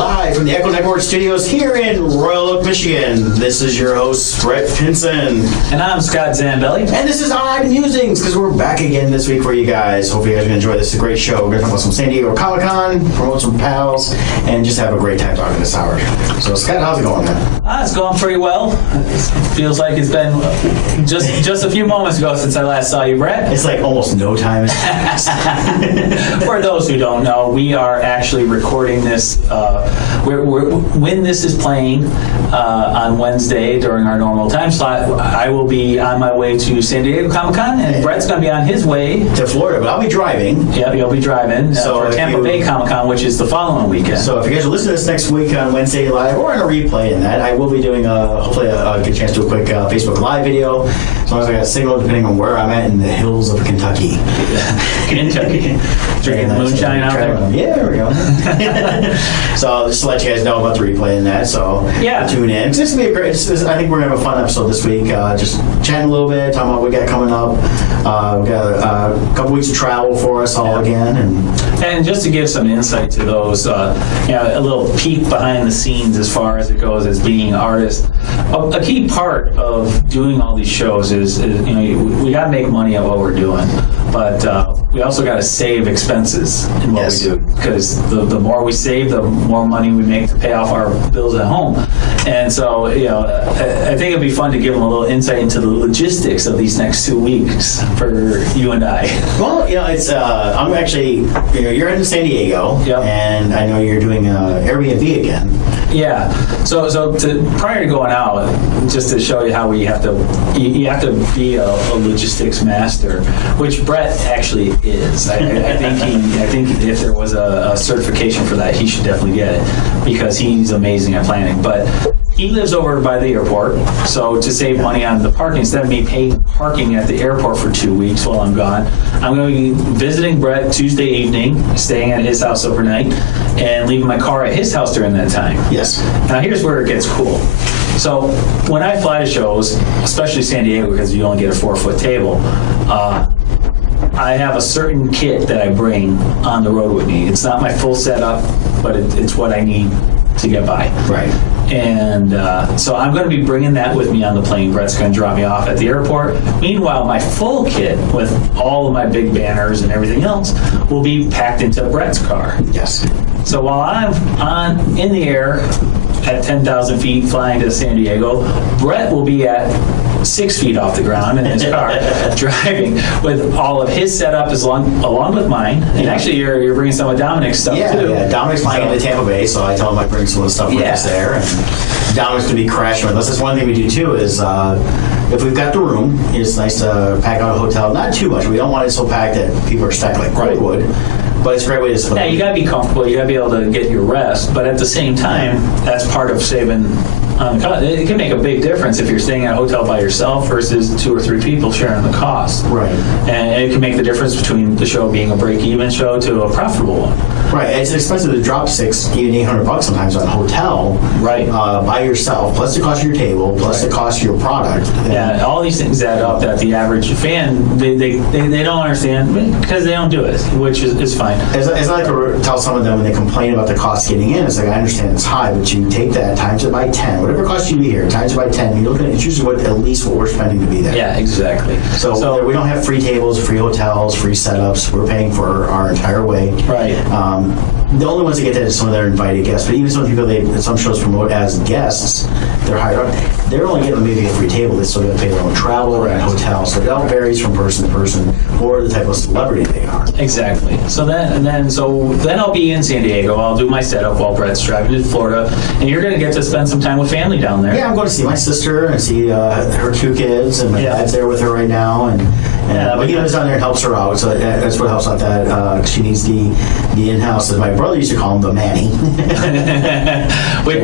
Live from the Echo Network Studios here in Royal Oak, Michigan. This is your host, Brett Pinson. And I'm Scott Zambelli. And this is Odd Musings, because we're back again this week for you guys. Hopefully you guys are going to enjoy this. It's a great show. We're going to talk about some San Diego Comic-Con, promote some pals, and just have a great time talking this hour. So, Scott, how's it going, man? It's going pretty well. It feels like it's been just a few moments ago since I last saw you, Brett. It's like almost no time has passed. For those who don't know, we are actually recording this when this is playing on Wednesday during our normal time slot. I will be on my way to San Diego Comic-Con, and Brett's going to be on his way to Florida, but I'll be driving. Yep, you'll be driving for Tampa Bay Comic-Con, which is the following weekend. So if you guys are listening to this next week on Wednesday Live or on a replay in that, I will be doing hopefully a good chance to do a quick Facebook Live video, as long as I got signal, depending on where I'm at in the hills of Kentucky. Kentucky. Drinking moonshine out there. Yeah, there we go. So just to let you guys know about the replay in that, so tune in. It's going to be a great, I think we're going to have a fun episode this week, just chatting a little bit, talking about what we got coming up. We've got a couple weeks of travel for us all again. And just to give some insight to those, a little peek behind the scenes as far as it goes as being an artist. A key part of doing all these shows is we got to make money at what we're doing, but we also got to save expenses in what we do, because the more we save, the more money we make to pay off our bills at home. And so, I think it'd be fun to give them a little insight into the logistics of these next 2 weeks for you and I. Well, it's I'm actually, you're in San Diego, and I know you're doing Airbnb again. Yeah. So prior to going out, just to show you how you have to be a logistics master, which Brett actually is. I think if there was a certification for that, he should definitely get it, because he's amazing at planning. But he lives over by the airport, so to save money on the parking, instead of me paying parking at the airport for 2 weeks while I'm gone, I'm going to be visiting Brett Tuesday evening, staying at his house overnight, and leaving my car at his house during that time. Yes. Now here's where it gets cool. So when I fly to shows, especially San Diego, because you only get a 4-foot table, I have a certain kit that I bring on the road with me. It's not my full setup, but it's what I need to get by. Right. And so I'm going to be bringing that with me on the plane. Brett's going to drop me off at the airport. Meanwhile, my full kit with all of my big banners and everything else will be packed into Brett's car. Yes. So while I'm in the air at 10,000 feet flying to San Diego, Brett will be at 6 feet off the ground in his car, driving with all of his setup along with mine. And actually, you're bringing some of Dominic's stuff too. Yeah, Dominic's flying into Tampa Bay, so I tell him I bring some of the stuff with us there. And Dominic's going to be crashing with us. That's one thing we do too is if we've got the room, it's nice to pack out a hotel. Not too much. We don't want it so packed that people are stacked like Redwood. But it's a great way to split. Yeah, you got to be comfortable. You got to be able to get your rest. But at the same time, that's part of saving on the cost. It can make a big difference if you're staying at a hotel by yourself versus 2 or 3 people sharing the cost. Right. And it can make the difference between the show being a break-even show to a profitable one. Right. It's expensive to drop $600, even $800 sometimes on a hotel. Right. By yourself, plus the cost of your table, plus the cost of your product. Yeah. All these things add up that the average fan they don't understand because they don't do it, which is fine. As I like to tell some of them when they complain about the cost getting in, it's like, I understand it's high, but you take that, times it by 10, whatever it costs you to be here, times it by 10, you look at it, it's usually at least what we're spending to be there. Yeah, exactly. So we don't have free tables, free hotels, free setups. We're paying for our entire way. Right. The only ones that get that is some of their invited guests, but even some people some shows promote as guests, they're hired up. They're only getting maybe a free table. They still got to pay their own travel and hotel, so it all varies from person to person or the type of celebrity they are. Exactly. So then I'll be in San Diego. I'll do my setup while Brett's driving to Florida, and you're going to get to spend some time with family down there. Yeah, I'm going to see my sister and see her 2 kids, and my dad's there with her right now, but he lives down there and helps her out, so that's what helps out. That she needs the in-house, as my brother used to call him, the Manny,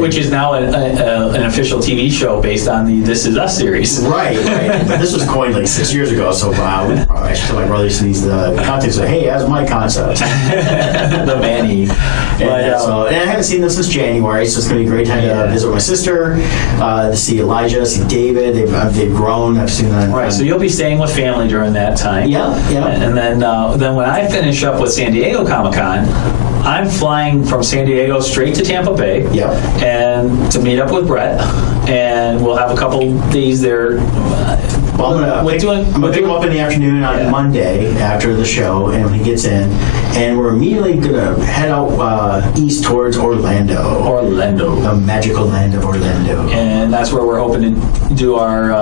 which is now an official TV show based on the This Is Us series. Right. But this was coined like 6 years ago, so I should tell my brother he needs the content. So hey, that's my concept, the Manny. And I haven't seen them since January, so it's going to be a great time to visit with my sister, to see Elijah, see David. They've grown. I've seen them. Right. So you'll be staying with family during that time. Yeah. And then when I finish up with San Diego Comic-Con, I'm flying from San Diego straight to Tampa Bay. Yep. And to meet up with Brett, and we'll have a couple days there. Well, I'm gonna pick him up in the afternoon on Monday after the show, and when he gets in, and we're immediately gonna head out east towards Orlando. The magical land of Orlando. And that's where we're hoping to do our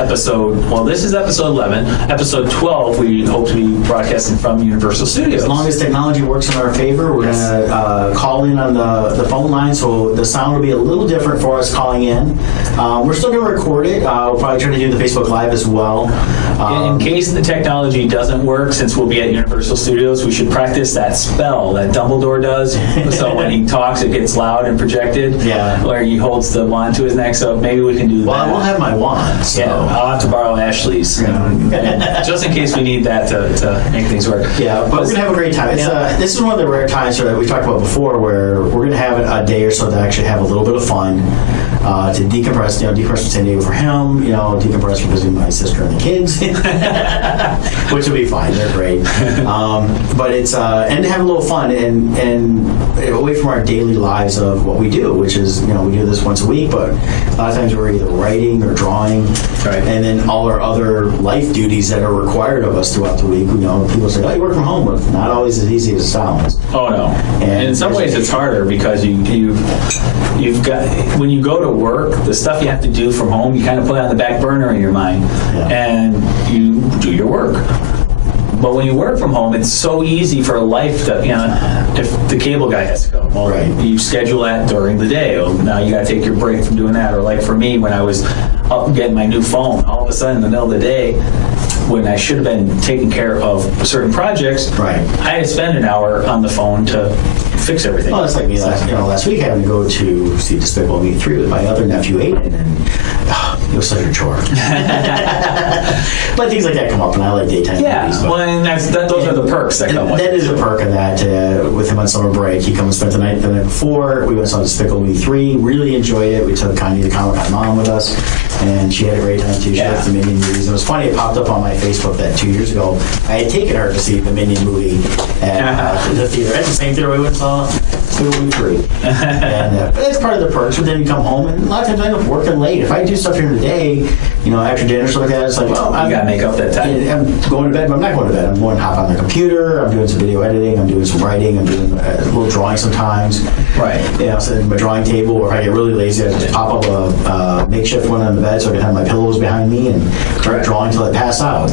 episode. Well, this is episode 11. Episode 12, we hope to be broadcasting from Universal Studios. As long as technology works in our favor, we're gonna call in on the phone line, so the sound will be a little different for us calling in. We're still gonna record it. We'll probably try to do the Facebook Live as well. In case the technology doesn't work, since we'll be at Universal Studios, we should practice that spell that Dumbledore does. So when he talks, it gets loud and projected. Yeah. Or he holds the wand to his neck. So maybe we can do that. Well, I will have my wand. So. Yeah, I'll have to borrow Ashley's, just in case we need that to make things work. Yeah, but we're gonna have a great time. This is one of the rare times that we talked about before, where we're gonna have a day or so to actually have a little bit of fun, to decompress. Decompress from San Diego for him. Decompress from visiting my sister and the kids, which will be fine. They're great. But it's and to have a little fun and away from our daily lives of what we do, which is we do this once a week, but a lot of times we're either writing or drawing, right. And then all our other life duties that are required of us throughout the week. People say, "Oh, you work from home," but not always as easy as it sounds. Oh no, and in some ways it's harder because you've got, when you go to work, the stuff you have to do from home, you kind of put on the back burner in your mind, and you do your work. But when you work from home, it's so easy for life to, if the cable guy has to go, well, you schedule that during the day. Well, now you got to take your break from doing that. Or like for me, when I was up getting my new phone, all of a sudden in the middle of the day, when I should have been taking care of certain projects, I had to spend an hour on the phone to fix everything. Well, it's like me last week having to go to see Despicable Me 3 with my other nephew, Aiden, and it was such a chore. But things like that come up, and I like daytime movies. Well, and those are the perks that come with it. That is a perk of that. With him on summer break, he come and spent the night before. We went and saw Despicable Me 3, really enjoyed it. We took Connie, the Comic-Con mom, with us, and she had a great time too. She liked the Minion movies. It was funny, it popped up on my Facebook that 2 years ago, I had taken her to see the Minion movie at the theater. At the same theater we went and saw Despicable Me 3. And but it's part of the perks, but then you come home, and a lot of times I end up working late. If I do stuff during the day, after dinner, stuff like that, it's like, well, you got to make up that time. I'm going to bed, but I'm not going to bed. I'm going to hop on the computer, I'm doing some video editing, I'm doing some writing, I'm doing a little drawing sometimes. Right. So my drawing table, or if I get really lazy, I just pop up a makeshift one on the bed so I can have my pillows behind me and start drawing until I pass out.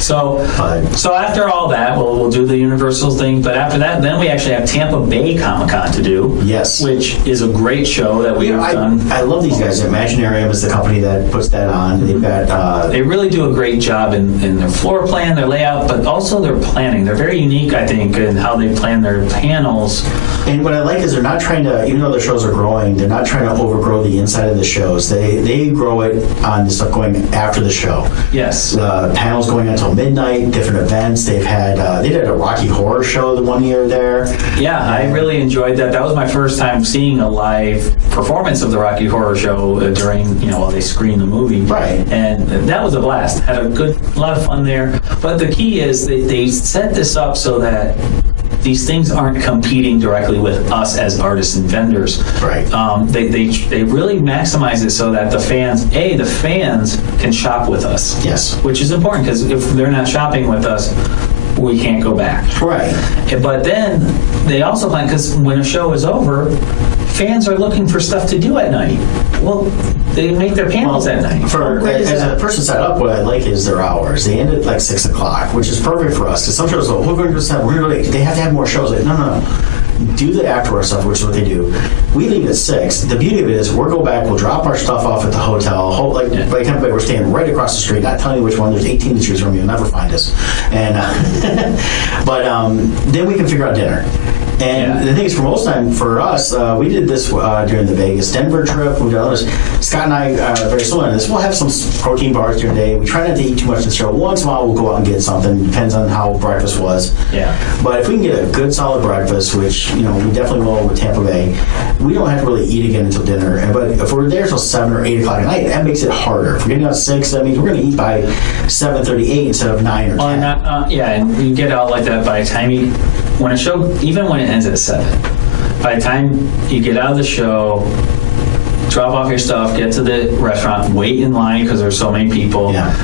So after all that, we'll do the Universal thing, but after that, then we actually have Tampa Bay Comic-Con to do. Yes. Which is a great show that we've done. I love these guys. Imaginarium is the company that puts that on. They've got... they really do a great job in their floor plan, their layout, but also their planning. They're very unique, I think, in how they plan their panels. And what I like is they're not trying to, even though their shows are growing, they're not trying to overgrow the inside of the shows. They grow it on the stuff going after the show. Yes. Panels going until midnight, different events. They did a Rocky Horror show the one year there. Yeah, I really enjoyed that. That was my first time seeing a live performance of the Rocky Horror Show during, while they screened the movie. Right. And that was a blast. Had a lot of fun there. But the key is they set this up so that these things aren't competing directly with us as artists and vendors. Right. They really maximize it so that the fans can shop with us. Yes. Which is important, because if they're not shopping with us, we can't go back. Right. But then they also plan, because when a show is over, fans are looking for stuff to do at night. Well, they make their panels at night. As a person set up, what I like is their hours. They end at like 6 o'clock, which is perfect for us. Because some shows go, we're going to 7. They have to have more shows. Like, no. Do the afterward stuff, which is what they do. We leave at 6. The beauty of it is we'll go back, we'll drop our stuff off at the hotel. By Tampa Bay, we're staying right across the street, not telling you which one. There's 18 to choose from. You'll never find us. And but then we can figure out dinner. And the thing is, for most time, for us, we did this during the Vegas Denver trip. We've done others. Scott and I are very similar to this. We'll have some protein bars during the day. We try not to eat too much in the show. Once in a while, we'll go out and get something. Depends on how breakfast was. Yeah. But if we can get a good, solid breakfast, which we definitely will with Tampa Bay, we don't have to really eat again until dinner. But if we're there till 7 or 8 o'clock at night, that makes it harder. If we're getting out at 6, that means we're going to eat by 7:38 instead of 9 or 10. And you get out like that by the time you when a show, even when it ends at 7, by the time you get out of the show, drop off your stuff, get to the restaurant, wait in line because there's so many people. Yeah.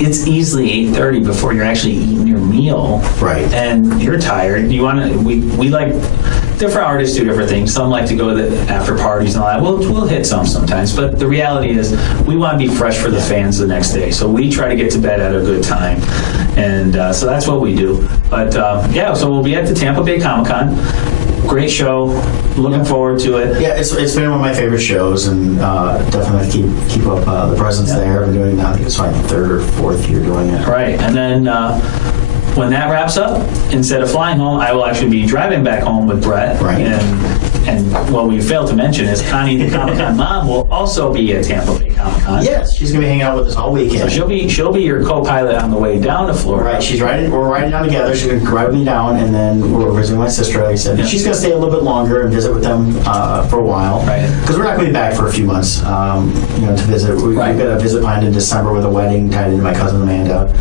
It's easily 8:30 before you're actually eating your meal. Right. And you're tired. You want to. We like different artists do different things. Some like to go to the after parties and all that. We'll hit some sometimes, but the reality is we want to be fresh for the fans the next day. So we try to get to bed at a good time, and so that's what we do. But so we'll be at the Tampa Bay Comic-Con. Great show. Looking forward to it. Yeah, it's been one of my favorite shows, and definitely keep up the presence there. I've been doing it now, I think it's my 3rd or 4th year doing it. Right, and then when that wraps up, instead of flying home, I will actually be driving back home with Brett. Right. And what we failed to mention is Connie, the Comic-Con mom, will also be at Tampa Bay Comic-Con. Yes, she's gonna be hanging out with us all weekend. So she'll be your co-pilot on the way down to Florida. Right, we're riding down together. She's gonna ride me down, and then we're visiting my sister, like I said. Yeah. She's gonna stay a little bit longer and visit with them for a while. Right. Because we're not gonna be back for a few months, to visit. We've got a visit planned in December with a wedding tied into my cousin Amanda.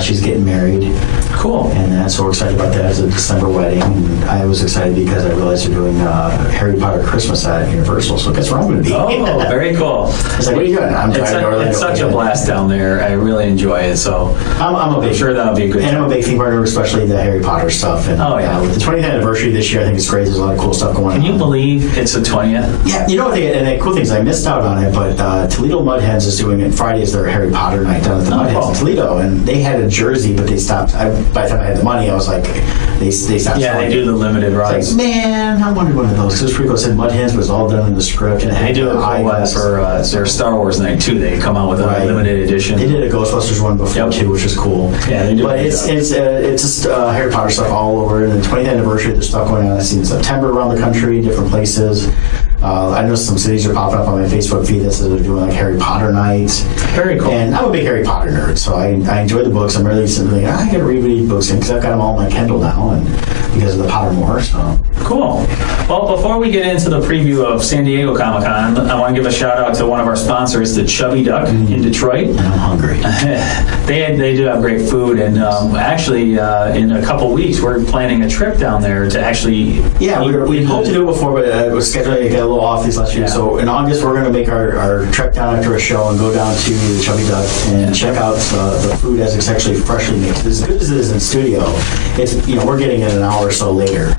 She's getting married. Cool. And so we're excited about that as a December wedding. And I was excited because I realized they're doing Harry Potter Christmas at Universal. So guess where I'm going to be? Oh, very cool. It's like, what are you doing? I'm driving to Orlando. It's such a blast down there. I really enjoy it. So I'm sure that'll be a good And time. I'm a big theme partner, especially the Harry Potter stuff. And with the 20th anniversary this year, I think it's great. There's a lot of cool stuff going on. Can you believe it's the 20th? Yeah, you know what? And the cool thing is I missed out on it, but Toledo Mud Hens is doing it. Friday is their Harry Potter night down at the Mud Hens in Toledo, and they had a jersey, but they stopped. By the time I had the money, I was like, they stopped. Yeah, they do the limited runs. Like, man, I wanted one of those. It was pretty cool. It said Mud Hens, but it was all done in the script. And They do a cool one for their Star Wars night too. They come out with a limited edition. They did a Ghostbusters one before too, which is cool. Yeah, they do. But it's just Harry Potter stuff all over. And the 20th anniversary, there's stuff going on. I see in September around the country, different places. I know some cities are popping up on my Facebook feed that says they're doing like Harry Potter nights. Very cool. And I'm a big Harry Potter nerd, so I enjoy the books. I'm really simply I got to read books because I've got them all on my Kindle now, and because of the Pottermore. So cool. Well, before we get into the preview of San Diego Comic-Con, I want to give a shout out to one of our sponsors, the Chubby Duck in Detroit. And I'm hungry. They do have great food, and actually, in a couple weeks, we're planning a trip down there to actually. Yeah, we hoped to do it before, but it was scheduled to get a little off these last few. So in August, we're going to make our trek down after a show and go down to the Chubby Duck and check out the food as it's actually freshly made. As good as it is in studio, it's we're getting it an hour or so later.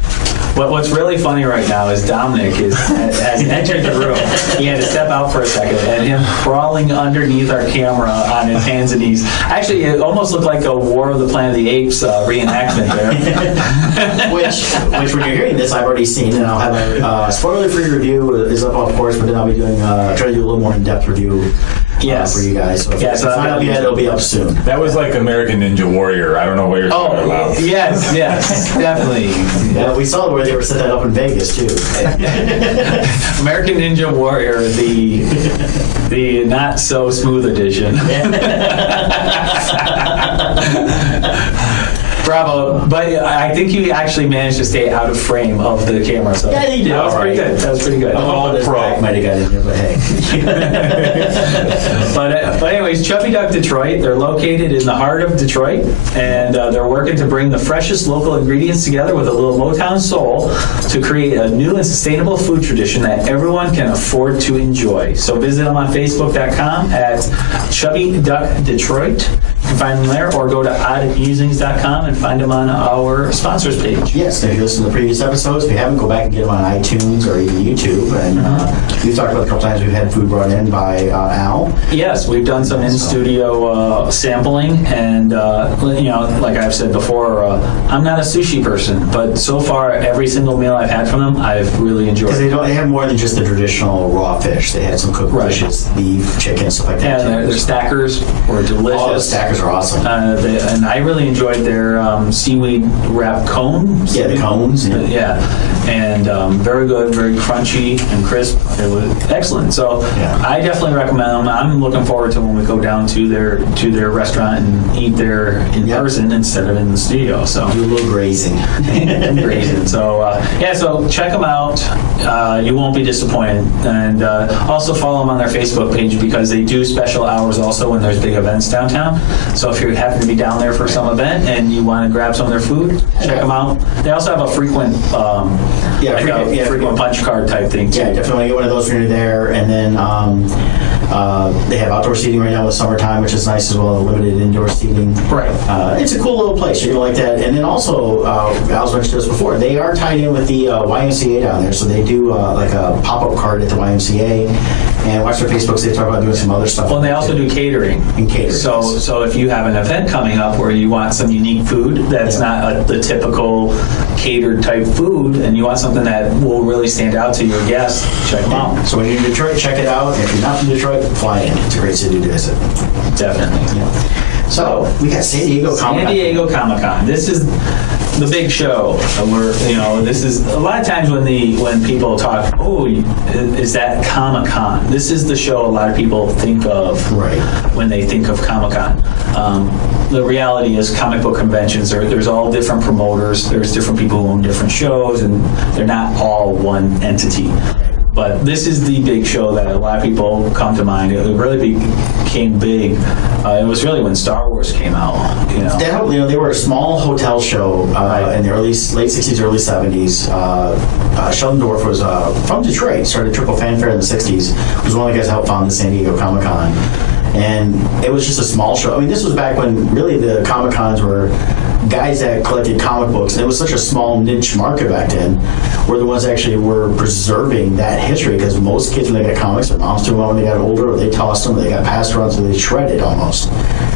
What's really funny right now is Dominic has entered the room. He had to step out for a second, and him crawling underneath our camera on his hands and knees. Actually, it almost looked like a War of the Planet of the Apes reenactment there. which when you're hearing this, I've already seen, and I'll have a spoiler-free review is up, of course, but then I'll be doing trying to do a little more in-depth review. Yes. For you guys. So if it's not up yet, it'll be up soon. That was like American Ninja Warrior. I don't know what you're talking about. Yes, definitely. Yeah, we saw where they were set that up in Vegas too. American Ninja Warrior, the not so smooth edition. Bravo, but I think you actually managed to stay out of frame of the camera. So yeah, you did. That was pretty good. That was pretty good. Oh, this pro might have got in there, but hey. but anyways, Chubby Duck Detroit. They're located in the heart of Detroit, and they're working to bring the freshest local ingredients together with a little Motown soul to create a new and sustainable food tradition that everyone can afford to enjoy. So visit them on Facebook.com at Chubby Duck Detroit. You can find them there, or go to oddmusings.com and find them on our sponsors page. Yes, if you listen to the previous episodes, if you haven't, go back and get them on iTunes or even YouTube. And we've talked about a couple times we've had food brought in by Al. Yes, we've done some in-studio sampling, and like I've said before, I'm not a sushi person, but so far every single meal I've had from them, I've really enjoyed. Because they have more than just the traditional raw fish. They had some cooked dishes, beef, chicken, stuff like that. Yeah, their stackers were delicious. Oh, the stackers are awesome. And I really enjoyed their seaweed wrap cones. Yeah, the cones. Yeah. And very good, very crunchy and crisp. It was excellent. So I definitely recommend them. I'm looking forward to when we go down to their restaurant and eat there in person instead of in the studio. So do a little grazing. Grazing. So so check them out. You won't be disappointed. And also follow them on their Facebook page because they do special hours also when there's big events downtown. So if you happen to be down there for some event and you want to grab some of their food, check them out. They also have a frequent, frequent punch card type thing too. Yeah, definitely want to get one of those when you're there. And then they have outdoor seating right now with summertime, which is nice as well. Limited indoor seating. Right. It's a cool little place. You're gonna like that. And then also, Al's mentioned this before. They are tied in with the YMCA down there, so they do like a pop-up card at the YMCA. And watch their Facebooks. They talk about doing some other stuff. Well, and they also do catering. And catering. So if you have an event coming up where you want some unique food that's not the typical catered type food, and you want something that will really stand out to your guests, check them out. So when you're in Detroit, check it out. If you're not from Detroit, fly in. It's a great city to visit. Definitely. Yeah. So we got San Diego Comic-Con. San Diego Comic-Con. This is the big show. This is a lot of times when people talk, is that Comic-Con? This is the show a lot of people think of when they think of Comic-Con. The reality is comic book conventions, there's all different promoters, there's different people who own different shows, and they're not all one entity. But this is the big show that a lot of people come to mind. It really became big. It was really when Star Wars came out. They were a small hotel show in the late 60s, early 70s. Sheldon Dorff was from Detroit, started Triple Fanfare in the 60s. Was one of the guys that helped found the San Diego Comic-Con. And it was just a small show. I mean, this was back when really the Comic-Cons were guys that collected comic books, and it was such a small niche market back then, were the ones that actually were preserving that history, because most kids, when they got comics, their moms threw them out when they got older, or they tossed them, or they got passed around, so they shredded almost.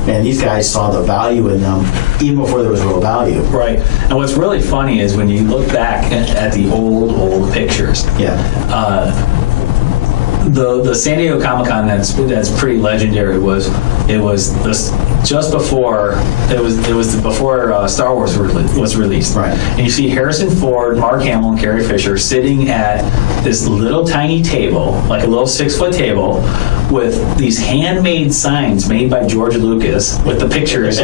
And these guys saw the value in them even before there was real value. Right. And what's really funny is when you look back at the old pictures. Yeah. The San Diego Comic-Con that's pretty legendary was just before Star Wars was released. Right. And you see Harrison Ford, Mark Hamill, and Carrie Fisher sitting at this little tiny table, like a little 6-foot table, with these handmade signs made by George Lucas with the pictures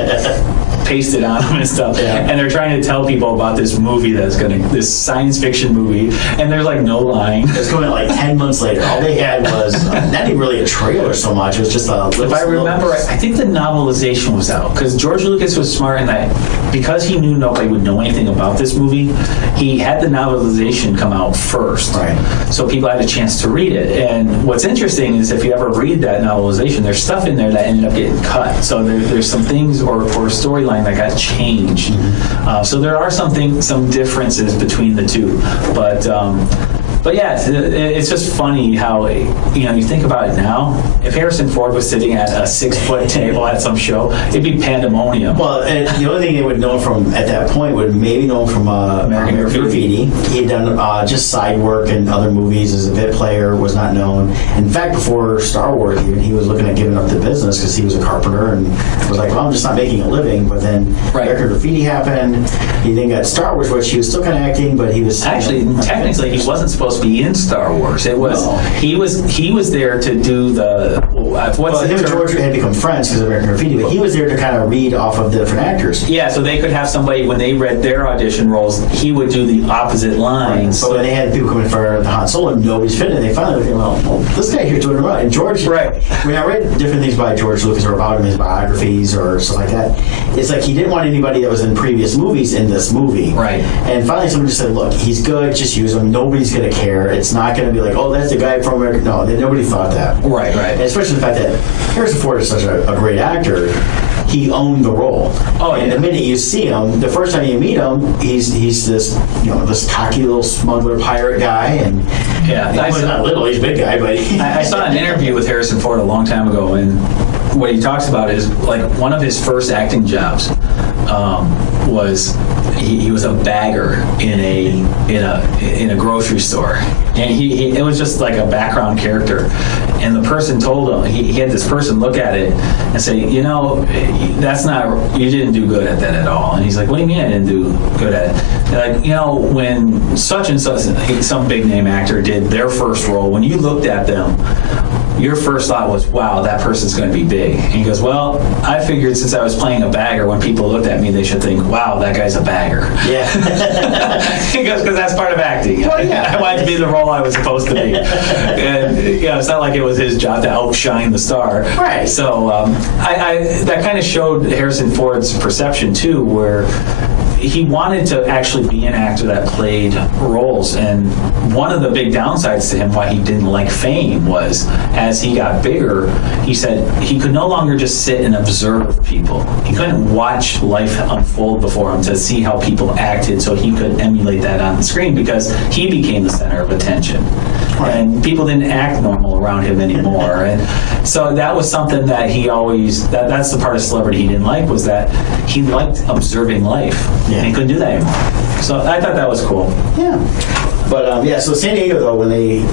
pasted on them and stuff. Yeah. And they're trying to tell people about this movie this science fiction movie, and there's like no line. It's coming like 10 months later. All they had was not even really a trailer so much. It was just a little. If I remember, I think the novelization was out, because George Lucas was smart in that because he knew nobody would know anything about this movie, he had the novelization come out first. Right. So people had a chance to read it. And what's interesting is if you ever read that novelization, there's stuff in there that ended up getting cut. So there's some things or storyline that got changed. Mm-hmm. So there are some differences between the two. But yeah, it's just funny how, you think about it now. If Harrison Ford was sitting at a 6-foot table at some show, it'd be pandemonium. Well, and the only thing they would know from at that point would maybe know from American Graffiti. He had done just side work in other movies as a bit player, was not known. In fact, before Star Wars, even, he was looking at giving up the business because he was a carpenter and was like, well, I'm just not making a living. But then American Graffiti happened. He then got Star Wars, which he was still kind of acting, but he was... Actually, technically, he wasn't supposed to be in Star Wars. It was he was there to do the him and George had become friends because of American Graffiti, but he was there to kind of read off of the different actors. Yeah, so they could have somebody, when they read their audition roles, he would do the opposite lines. Right. But when they had people coming for the Han Solo, nobody's fitting. They finally went, well, this guy here's doing it right. And George, when I read different things by George Lucas or about him, his biographies or stuff like that, it's like he didn't want anybody that was in previous movies in this movie. Right. And finally someone just said, look, he's good, just use him. Nobody's going to care. It's not going to be like, oh, that's the guy from America. No, nobody thought that. Right. And especially the fact that Harrison Ford is such a great actor. He owned the role. Oh, and the minute you see him, the first time you meet him, he's this this cocky little smuggler pirate guy, and he's not little, he's a big guy, but I saw an interview with Harrison Ford a long time ago, and what he talks about is like one of his first acting jobs was he was a bagger in a grocery store, and it was just like a background character. And the person told him, he had this person look at it and say, you didn't do good at that at all. And he's like, what do you mean I didn't do good at it? They're like, when such and such, some big name actor did their first role, when you looked at them, your first thought was, wow, that person's going to be big. And he goes, well, I figured since I was playing a bagger, when people looked at me, they should think, wow, that guy's a bagger. Yeah. He goes, because that's part of acting. Well, yeah. I wanted to be the role I was supposed to be. And it's not like it was his job to outshine the star. Right. So that kind of showed Harrison Ford's perception too, where he wanted to actually be an actor that played roles, and one of the big downsides to him why he didn't like fame was as he got bigger, he said he could no longer just sit and observe people. He couldn't watch life unfold before him to see how people acted so he could emulate that on the screen, because he became the center of attention. And people didn't act normal around him anymore. And so that was something that he always, that's the part of celebrity he didn't like, was that he liked observing life. Yeah. And he couldn't do that anymore. So I thought that was cool. Yeah. But so San Diego, though,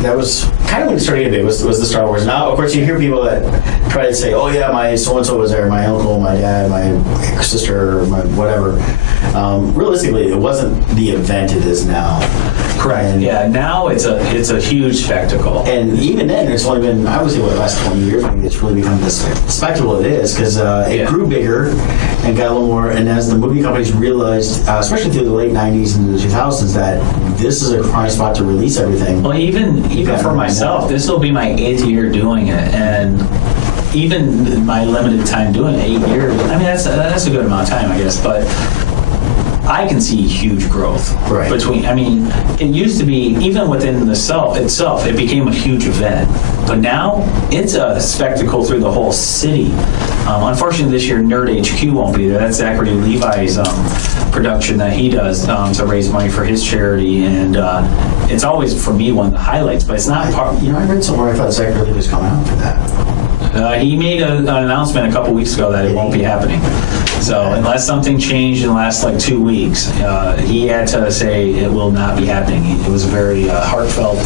that was kind of when it started getting big, was the Star Wars. Now, of course, you hear people that try to say, oh yeah, my so-and-so was there, my uncle, my dad, my sister, my whatever. Realistically, it wasn't the event it is now. Correct. And yeah, now it's a huge spectacle. And even then, it's only been, I would say, the last 20 years, I think it's really become the spectacle it is, because it grew bigger and got a little more, and as the movie companies realized, especially through the late 90s and the 2000s, that this is a prime spot to release everything. Well, even for myself, this will be my 8th year doing it, and even my limited time doing it, 8 years, I mean, that's a good amount of time, I guess, but I can see huge growth between. I mean, it used to be, even within the itself, it became a huge event. But now it's a spectacle through the whole city. Unfortunately, this year Nerd HQ won't be there. That's Zachary Levi's production that he does to raise money for his charity, and it's always for me one of the highlights. But it's not part. I read somewhere I thought Zachary Levi was coming out for that. He made an announcement a couple weeks ago that it won't be happening. So unless something changed in the last 2 weeks, he had to say it will not be happening. It was a very heartfelt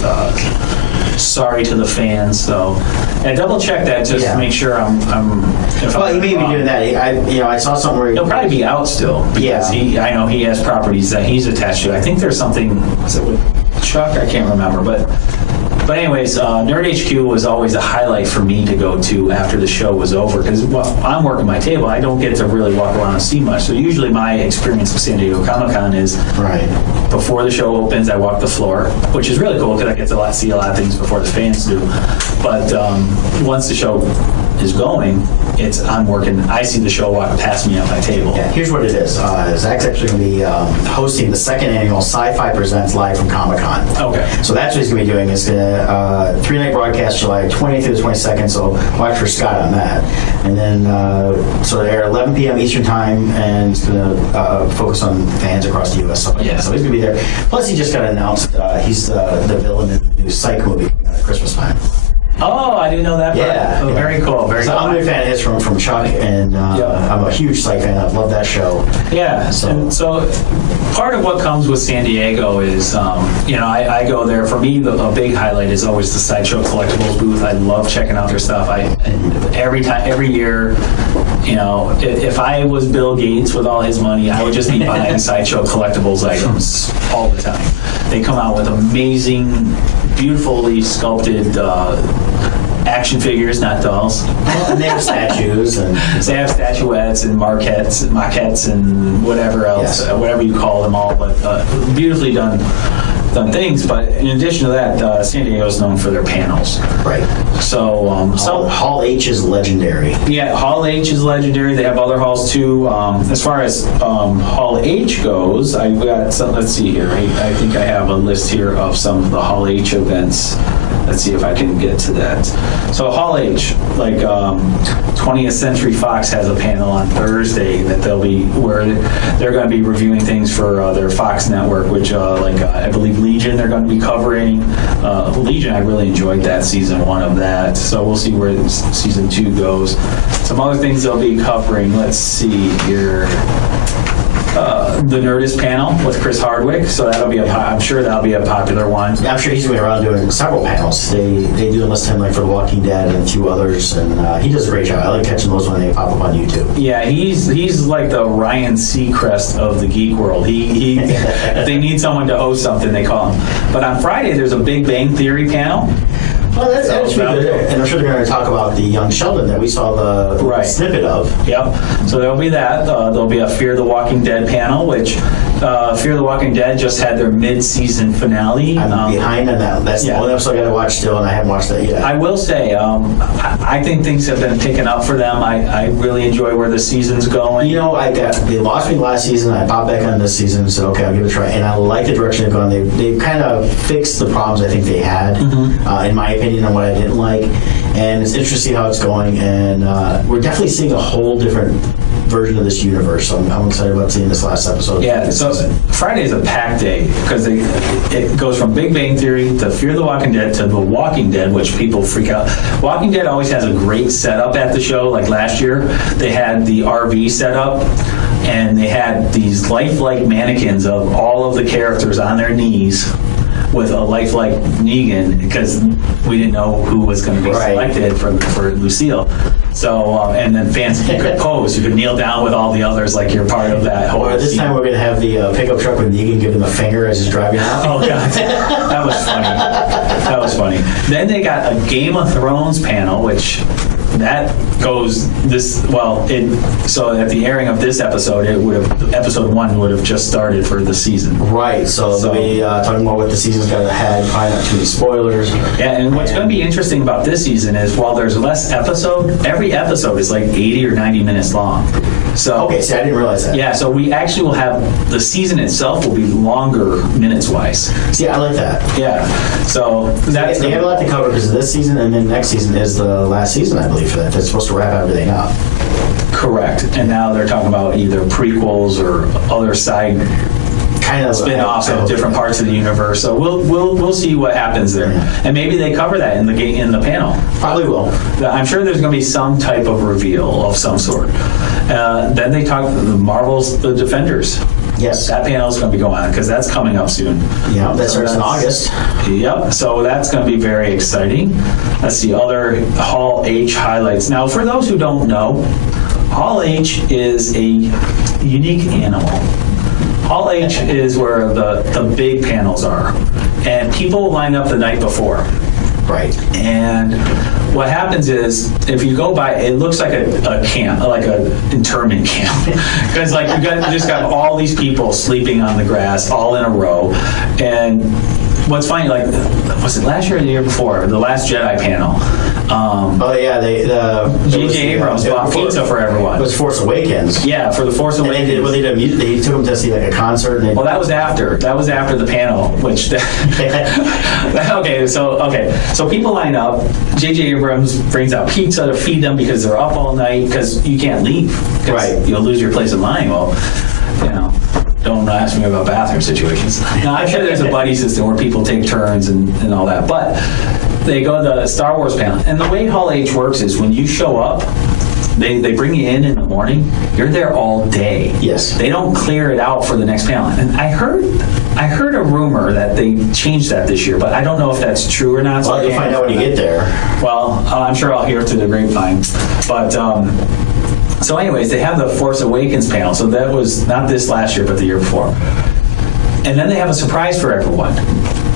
sorry to the fans. So and double check that just to make sure I'm. Well, he may be doing that. I saw somewhere he'll probably be out still because I know he has properties that he's attached to. I think there's something. Was it with Chuck? I can't remember, but. But anyways, Nerd HQ was always a highlight for me to go to after the show was over, because I'm working my table. I don't get to really walk around and see much. So usually my experience of San Diego Comic-Con is before the show opens, I walk the floor, which is really cool because I get to see a lot of things before the fans do. But once the show is going, I'm working. I see the show walk past me at my table. Yeah, here's what it is. Zach's actually going to be hosting the second annual Sci-Fi Presents live from Comic-Con. Okay. So that's what he's going to be doing. It's going to 3-night broadcast July 20th through the 22nd. So watch for Scott on that. And then so they air 11 p.m. Eastern time, and it's going to focus on fans across the U.S. So he's going to be there. Plus, he just got announced he's the villain in the new Psych movie coming out at Christmas time. Oh, I didn't know that part. Yeah. Very cool. Very cool. I'm a big fan of his from Chuck, and I'm a huge Psych fan. I love that show. Yeah. So part of what comes with San Diego is, I go there. For me, a big highlight is always the Sideshow Collectibles booth. I love checking out their stuff. Every year, if I was Bill Gates with all his money, I would just be buying Sideshow Collectibles items all the time. They come out with amazing, beautifully sculpted action figures, not dolls. And they have statues. They have statuettes and maquettes and whatever else, whatever you call them all, but beautifully done things. But in addition to that, San Diego is known for their panels. Right. So Hall H is legendary. Yeah, Hall H is legendary. They have other halls too. As far as Hall H goes, I've got some. Let's see here. I think I have a list here of some of the Hall H events. Let's see if I can get to that. So Hall H, 20th Century Fox has a panel on Thursday that where they're going to be reviewing things for their Fox network, which I believe Legion they're going to be covering. Legion, I really enjoyed that season 1 of that. So we'll see where season 2 goes. Some other things they'll be covering. Let's see here. The Nerdist panel with Chris Hardwick, so I'm sure that'll be a popular one. Yeah, I'm sure he's going around doing several panels. They do enlist him for The Walking Dead and a few others, and he does a great job. I like catching those when they pop up on YouTube. Yeah, he's like the Ryan Seacrest of the geek world. He if they need someone to host something, they call him. But on Friday, there's a Big Bang Theory panel. Well, that's good. And I'm sure they're going to talk about the young Sheldon that we saw the snippet of. Yep. So there'll be that. There'll be a Fear the Walking Dead panel, which Fear the Walking Dead just had their mid-season finale. I'm behind on that. That's the only episode I got to watch still, and I haven't watched that yet. I will say, I think things have been picking up for them. I really enjoy where the season's going. You know, they lost me last season. I popped back on this season, so okay, I'll give it a try. And I like the direction they've gone. They've kind of fixed the problems I think they had, in my opinion, on what I didn't like. And it's interesting to see how it's going. And we're definitely seeing a whole different version of this universe. So I'm excited about seeing this last episode. Yeah, so Friday is a packed day because it goes from Big Bang Theory to Fear the Walking Dead to The Walking Dead, which people freak out. Walking Dead always has a great setup at the show. Like last year, they had the RV setup, and they had these lifelike mannequins of all of the characters on their knees with a lifelike Negan because we didn't know who was going to be selected for Lucille. So, and then fans, you could pose. You could kneel down with all the others like you're part of that whole this time we're going to have the pickup truck with Negan give him a finger as he's driving out. Oh, God. That was funny. That was funny. Then they got a Game of Thrones panel, which that goes so at the airing of this episode, episode 1 would have just started for the season. Right. So they'll be talking about what the season's got ahead, probably not too many spoilers. Yeah, and what's going to be interesting about this season is while there's less episode, every episode is like 80 or 90 minutes long. So okay, see, I didn't realize that. Yeah, so we actually will have the season itself will be longer minutes-wise. See, I like that. Yeah, so that's they got a lot to cover because this season and then next season is the last season, I believe, for that. They're supposed to wrap everything up. Correct, and now they're talking about either prequels or other side kind of spin-offs of different parts of the universe. So we'll see what happens there, and maybe they cover that in the panel. Probably will. I'm sure there's going to be some type of reveal of some sort. Then they talk the Marvel's The Defenders. Yes. That panel is going to be going on because that's coming up soon. Yeah, that starts in August. Yep, so that's going to be very exciting. Let's see, other Hall H highlights. Now, for those who don't know, Hall H is a unique animal. Hall H is where the big panels are, and people line up the night before. Right. And what happens is, if you go by, it looks like a camp, like an internment camp, because like you just got all these people sleeping on the grass, all in a row. And what's funny, like, was it last year or the year before? The Last Jedi panel. J.J. Abrams bought pizza for everyone. It was Force Awakens. Yeah, for the Force Awakens. They took them to see like a concert. Well, that was after the panel, which. Okay, so people line up. J.J. Abrams brings out pizza to feed them because they're up all night because you can't leave. Right. You'll lose your place in line. Well, don't ask me about bathroom situations. Now, I'm sure there's a buddy system where people take turns and all that, but they go to the Star Wars panel. And the way Hall H works is when you show up, they bring you in the morning, you're there all day. Yes. They don't clear it out for the next panel. And I heard a rumor that they changed that this year, but I don't know if that's true or not. Well, you'll find out when you get there. Well, I'm sure I'll hear through the grapevine. But so anyways, they have the Force Awakens panel. So that was not this last year, but the year before. And then they have a surprise for everyone.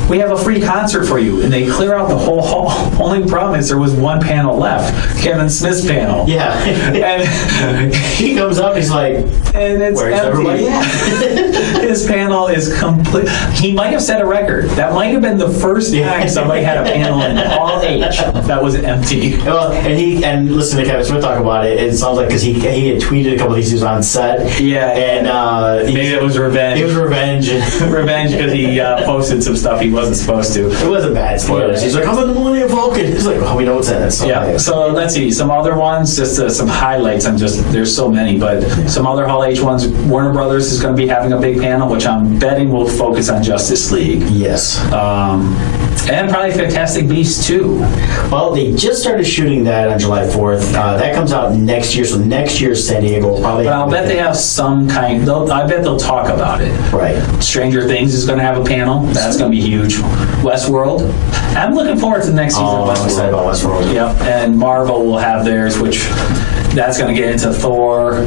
We have a free concert for you. And they clear out the whole hall. Only problem is there was one panel left. Kevin Smith's panel. Yeah. And he comes up, he's like, and it's where's empty. everybody at? His panel is complete. He might have set a record. That might have been the first time somebody had a panel in Hall H that was empty. Well, and listen to Kevin Smith talk about it. It sounds like because he had tweeted a couple of these he was on set. Yeah. And maybe it was revenge. It was revenge. Revenge because he posted some stuff he wasn't supposed to. It wasn't bad spoilers. He's like, I'm on the Millennium Falcon. He's like, oh, we know what's in it. So yeah. So let's see some other ones. Just some highlights. There's so many, but some other Hall H ones. Warner Brothers is going to be having a big panel, which I'm betting will focus on Justice League. Yes. And probably Fantastic Beasts too. Well, they just started shooting that on July 4th. That comes out next year, so next year's San Diego will probably. But I'll bet they have some kind. I bet they'll talk about it. Right. Stranger Things is going to have a panel. That's going to be huge. Westworld. I'm looking forward to the next season. I'm excited about Westworld. Yep. And Marvel will have theirs, which. That's going to get into Thor,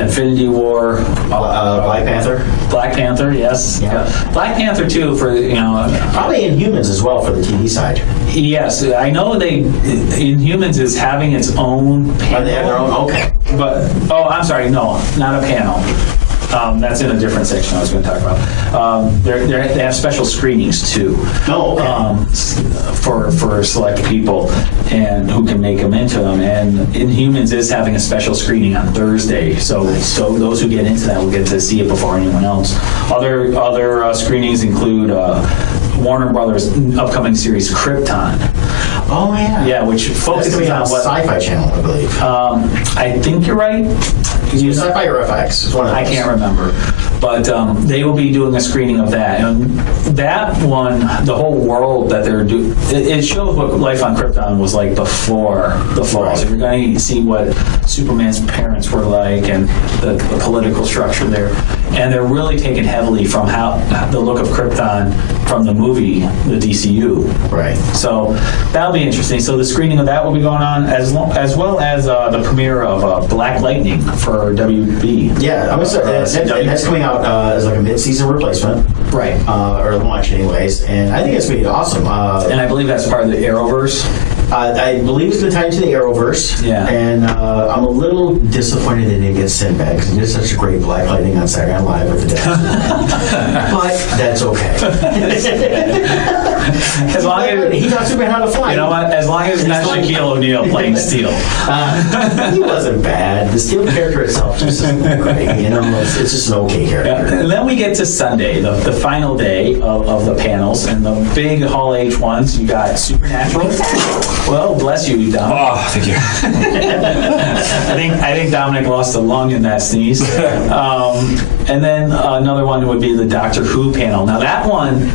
Infinity War, Black Panther. Black Panther, yes. Yeah. Black Panther too. For probably Inhumans Inhumans as well for the TV side. Yes, I know Inhumans is having its own panel. They have their own. Okay. But I'm sorry, no, not a panel. That's in a different section I was going to talk about. They have special screenings too. Oh, okay. For select people and who can make them into them. And Inhumans is having a special screening on Thursday, so those who get into that will get to see it before anyone else. Other screenings include Warner Brothers' upcoming series Krypton. Oh yeah. Yeah, which focuses on what Sci-Fi Channel, I believe. I think you're right. Sci-Fi or FX? It's one of those. I can't remember. But they will be doing a screening of that. And that one, the whole world that they're doing, it shows what life on Krypton was like before the fall. Right. So you're going to see what Superman's parents were like and the political structure there. And they're really taken heavily from how the look of Krypton from the movie, the DCU. Right. So that'll be interesting. So the screening of that will be going on as well as the premiere of Black Lightning for WB. Yeah, I'm gonna say that's coming out as like a mid-season replacement. Right. Or launch anyways, and I think it's going to be awesome. And I believe that's part of the Arrowverse. I believe it's going to tie into the Arrowverse. Yeah. And I'm a little disappointed they didn't get Sinbad because he did such a great Black Lightning on Saturday Night Live with the dad. But that's okay. As long as he taught Superman how to fly. you know what, as long as it's not Shaquille O'Neal playing Steel. He wasn't bad. The Steel character itself just isn't great. You know, it's just an okay character. And then we get to Sunday, the final day of the panels, and the big Hall H ones. You got Supernatural. Well, bless you, Dom. Oh, thank you. I think Dominic lost a lung in that sneeze. And then another one would be the Doctor Who panel. Now that one.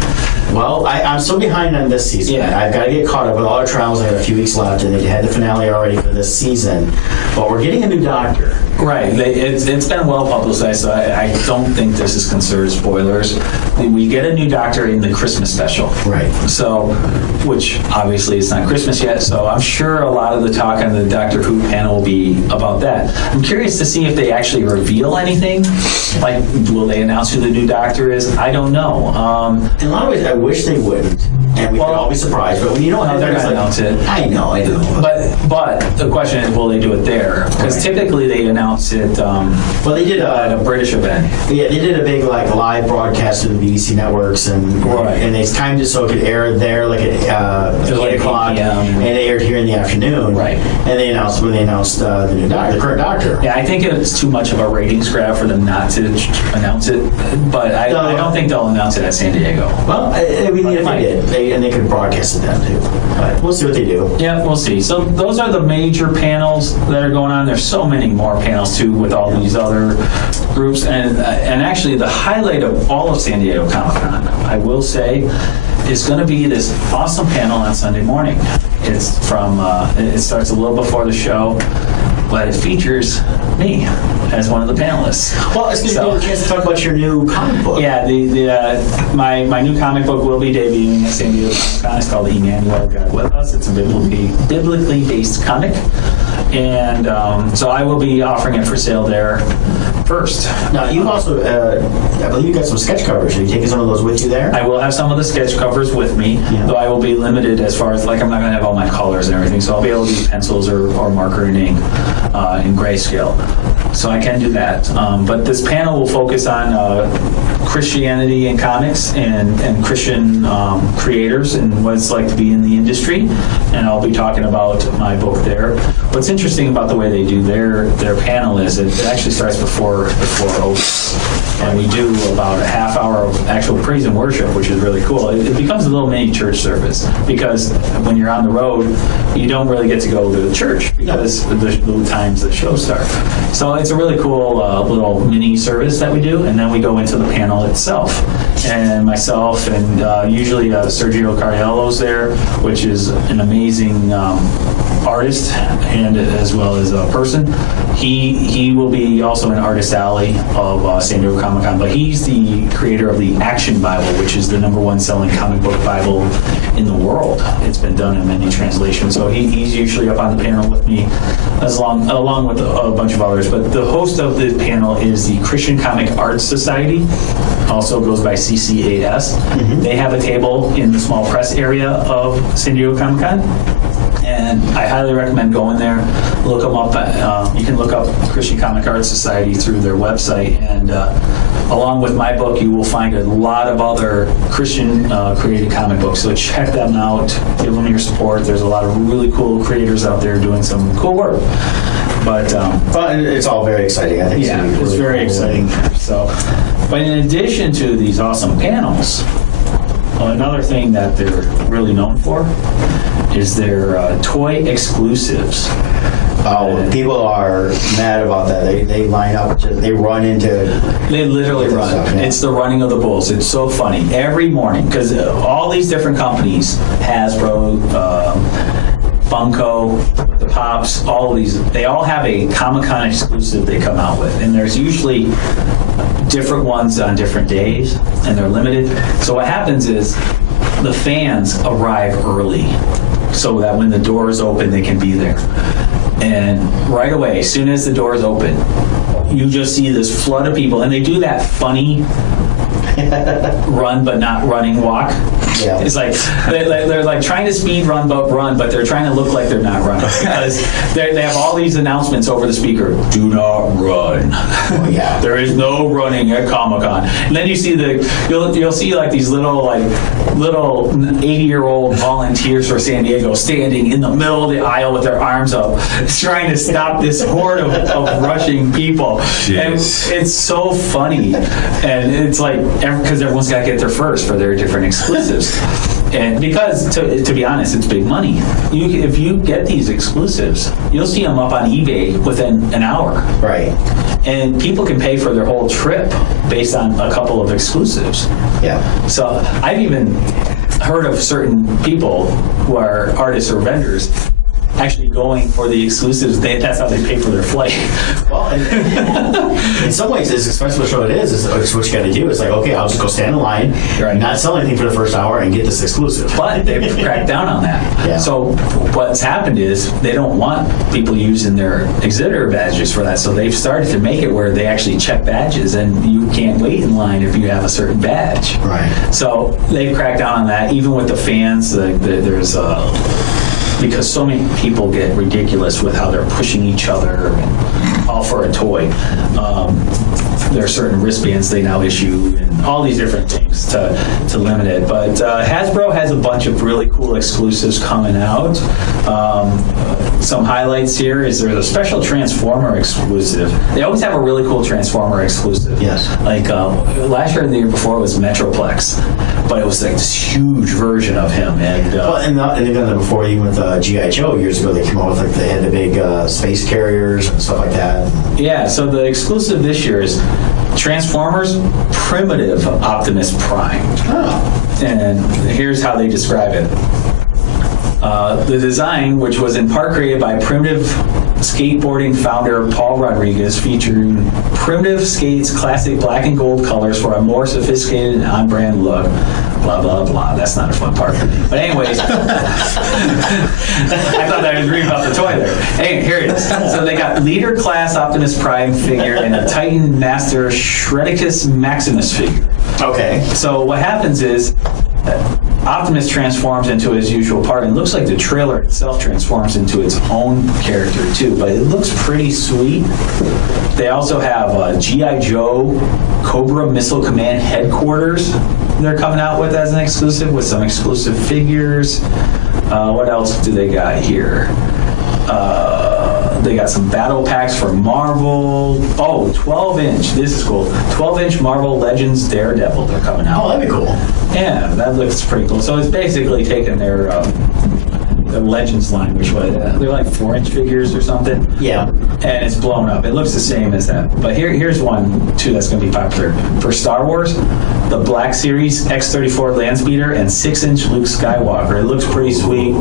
Well, I'm so behind on this season. Yeah. I've got to get caught up with all our trials. I have a few weeks left, and they had the finale already for this season. But we're getting a new Doctor. Right. It's been well publicized, so I don't think this is considered spoilers. We get a new Doctor in the Christmas special. Right. So, which obviously it's not Christmas yet, so I'm sure a lot of the talk on the Doctor Who panel will be about that. I'm curious to see if they actually reveal anything. Like, will they announce who the new Doctor is? I don't know. In a lot of ways, I wish they wouldn't, and we could all be surprised. But you know what? They're going to announce it. I know. But the question is, will they do it there? Because typically they announce it Well, they did at a British event. Yeah, they did a big live broadcast to the BBC networks, and they timed it so it could air there at 8 o'clock, and they aired here in the afternoon. Right. And they announced the new Doctor, the current Doctor. Yeah, I think it's too much of a ratings grab for them not to announce it, but I don't think they'll announce it at San Diego. Well, if they did, they could broadcast it then too. But we'll see what they do. Yeah, we'll see. So those are the major panels that are going on. There's so many more panels too with all these other groups, and actually the highlight of all of San Diego Comic-Con, I will say, is going to be this awesome panel on Sunday morning. It's from it starts a little before the show, but it features me as one of the panelists. Well, it's going to be a chance to talk about your new comic book. Yeah, my new comic book will be debuting at San Diego Comic-Con. It's called Emmanuel God With Us. It's a biblically based comic, and so I will be offering it for sale there first. Now, you've also, I believe you got some sketch covers. Are you taking some of those with you there? I will have some of the sketch covers with me, though I will be limited as far as, I'm not going to have all my colors and everything, so I'll be able to use pencils or marker and ink in grayscale. So I can do that. But this panel will focus on Christianity in comics and Christian creators and what it's like to be in the industry. And I'll be talking about my book there. What's interesting about the way they do their panel is it actually starts before open. And we do about a half hour of actual praise and worship, which is really cool. It becomes a little mini church service because when you're on the road, you don't really get to go to the church because the times the shows start. So it's a really cool little mini service that we do, and then we go into the panel itself. And myself and usually Sergio Cariello's there, which is an amazing artist and as well as a person. He will be also in Artist Alley of San Diego Comic-Con, but he's the creator of the Action Bible, which is the #1 selling comic book Bible in the world. It's been done in many translations, so he's usually up on the panel with me, along with a bunch of others. But the host of the panel is the Christian Comic Arts Society also goes by CCAS. They have a table in the small press area of San Diego Comic-Con. And I highly recommend going there. Look them up. You can look up Christian Comic Art Society through their website. And along with my book, you will find a lot of other Christian created comic books. So check them out. Give them your support. There's a lot of really cool creators out there doing some cool work. But it's all very exciting. I think yeah, it's very exciting. So, but in addition to these awesome panels, another thing that they're really known for is their toy exclusives. Oh, people are mad about that. They line up, they run into. They literally run. Stuff, yeah. It's the running of the bulls. It's so funny every morning because all these different companies, Hasbro, Funko, the Pops, all of these, they all have a Comic-Con exclusive they come out with, and there's usually different ones on different days, and they're limited. So what happens is the fans arrive early so that when the doors open, they can be there. And right away, as soon as the doors open, you just see this flood of people, and they do that funny run but not running walk. Yeah. It's like they're like trying to speed run but they're trying to look like they're not running because they have all these announcements over the speaker. Do not run. Oh, yeah. There is no running at Comic-Con. And then you see you'll see like these little 80-year-old volunteers for San Diego standing in the middle of the aisle with their arms up, trying to stop this horde of rushing people. Jeez. And it's so funny, and it's like because everyone's got to get there first for their different exclusives. And because, to be honest, it's big money. If you get these exclusives, you'll see them up on eBay within an hour. Right. And people can pay for their whole trip based on a couple of exclusives. Yeah. So I've even heard of certain people who are artists or vendors actually going for the exclusives. That's how they pay for their flight. Well, in some ways, as expensive a show it is what you got to do. It's like, okay, I'll just go stand in line, Right. not sell anything for the first hour, and get this exclusive. But they've cracked down on that. Yeah. So what's happened is they don't want people using their exhibitor badges for that. So they've started to make it where they actually check badges, and you can't wait in line if you have a certain badge. Right. So they've cracked down on that. Even with the fans, there's because so many people get ridiculous with how they're pushing each other and all for a toy. There are certain wristbands they now issue and all these different things to limit it. But Hasbro has a bunch of really cool exclusives coming out. Some highlights here is there's a special Transformer exclusive. They always have a really cool Transformer exclusive. Yes. Like last year and the year before was Metroplex, but it was like this huge version of him. And And they've done that before, even with G.I. Joe years ago. They came out with they had the big space carriers and stuff like that. yeah, so the exclusive this year is Transformers Primitive Optimus Prime. Oh. And here's how they describe it. The design, which was in part created by Primitive skateboarding founder Paul Rodriguez, featuring Primitive Skate's classic black and gold colors for a more sophisticated and on-brand look. Blah, blah, blah. That's not a fun part. But anyways, I thought I was reading about the toy there. Hey, here it is. So they got Leader Class Optimus Prime figure and a Titan Master Shredicus Maximus figure. Okay. So what happens is Optimus transforms into his usual part, and it looks like the trailer itself transforms into its own character too, but it looks pretty sweet. They also have G.I. Joe Cobra Missile Command headquarters they're coming out with as an exclusive, with some exclusive figures. What else do they got here? They got some battle packs for Marvel. Oh, 12-inch. This is cool. 12-inch Marvel Legends Daredevil. They're coming out. Oh, that'd be cool. Yeah, that looks pretty cool. So it's basically taking their Legends line, which was they're like 4-inch figures or something. Yeah. And it's blown up. It looks the same as that. But here's one too that's going to be popular for Star Wars: the Black Series X-34 Landspeeder and 6-inch Luke Skywalker. It looks pretty sweet.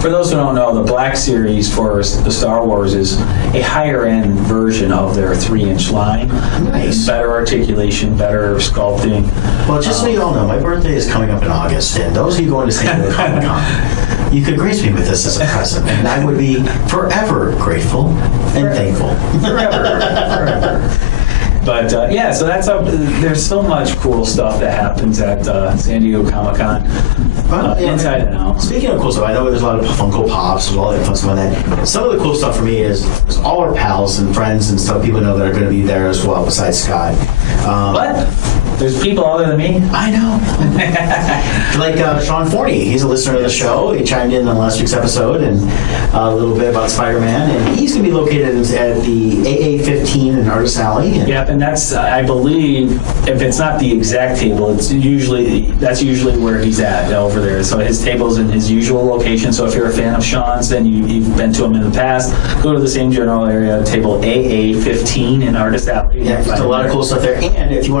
For those who don't know, the Black Series for the Star Wars is a higher end version of their 3-inch line. Nice. Better articulation, better sculpting. Well, just so you all know, my birthday is coming up in August, and those of you going to San Diego Comic-Con, you could grace me with this as a present, and I would be forever grateful and thankful. Forever. But yeah, so that's there's so much cool stuff that happens at San Diego Comic-Con, inside and out. Speaking of cool stuff, I know there's a lot of Funko Pops, there's all that fun stuff on that. Some of the cool stuff for me is all our pals and friends and stuff, people know that are going to be there as well, besides Scott. But there's people other than me. I know. Like Sean Forney, he's a listener of the show. He chimed in on last week's episode and a little bit about Spider-Man, and he's going to be located at the AA15 in Artist Alley. Yep, and that's I believe if it's not the exact table, that's usually where he's at over there. So his table's in his usual location. So if you're a fan of Sean's, then you've been to him in the past. Go to the same general area, table AA15 in Artist Alley. Yeah, there's a lot of cool stuff there. And if you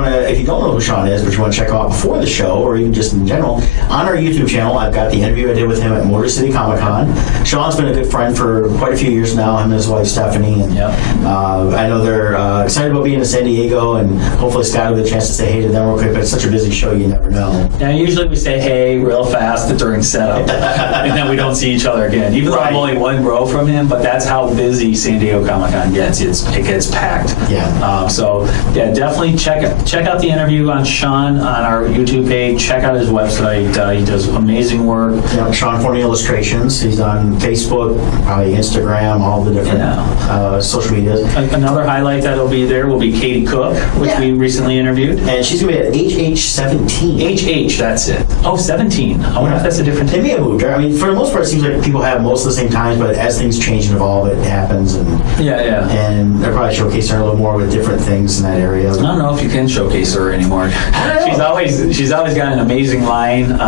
don't know who Sean is, but you want to check out before the show or even just in general, on our YouTube channel, I've got the interview I did with him at Motor City Comic Con. Sean's been a good friend for quite a few years now, him and his wife Stephanie. And I know they're excited about being in San Diego, and hopefully Scott will get a chance to say hey to them real quick, but it's such a busy show, you never know. Now, usually we say hey real fast during setup, and then we don't see each other again. Even though I'm only one row from him, but that's how busy San Diego Comic Con gets. It gets packed. Yeah. So yeah, definitely check out the interview on Sean on our YouTube page. Check out his website. He does amazing work. Yeah, Sean Forney Illustrations. He's on Facebook, probably Instagram, all the different social medias. Another highlight that'll be there will be Katie Cook, which we recently interviewed. And she's going to be at HH17. HH, that's it. Oh, 17. I wonder if that's a different They may have moved her. I mean, for the most part, it seems like people have most of the same times, but as things change and evolve, it happens. And And they're probably showcasing her a little more with different things in that area. I don't know if you can showcase her anymore. She's always got an amazing line.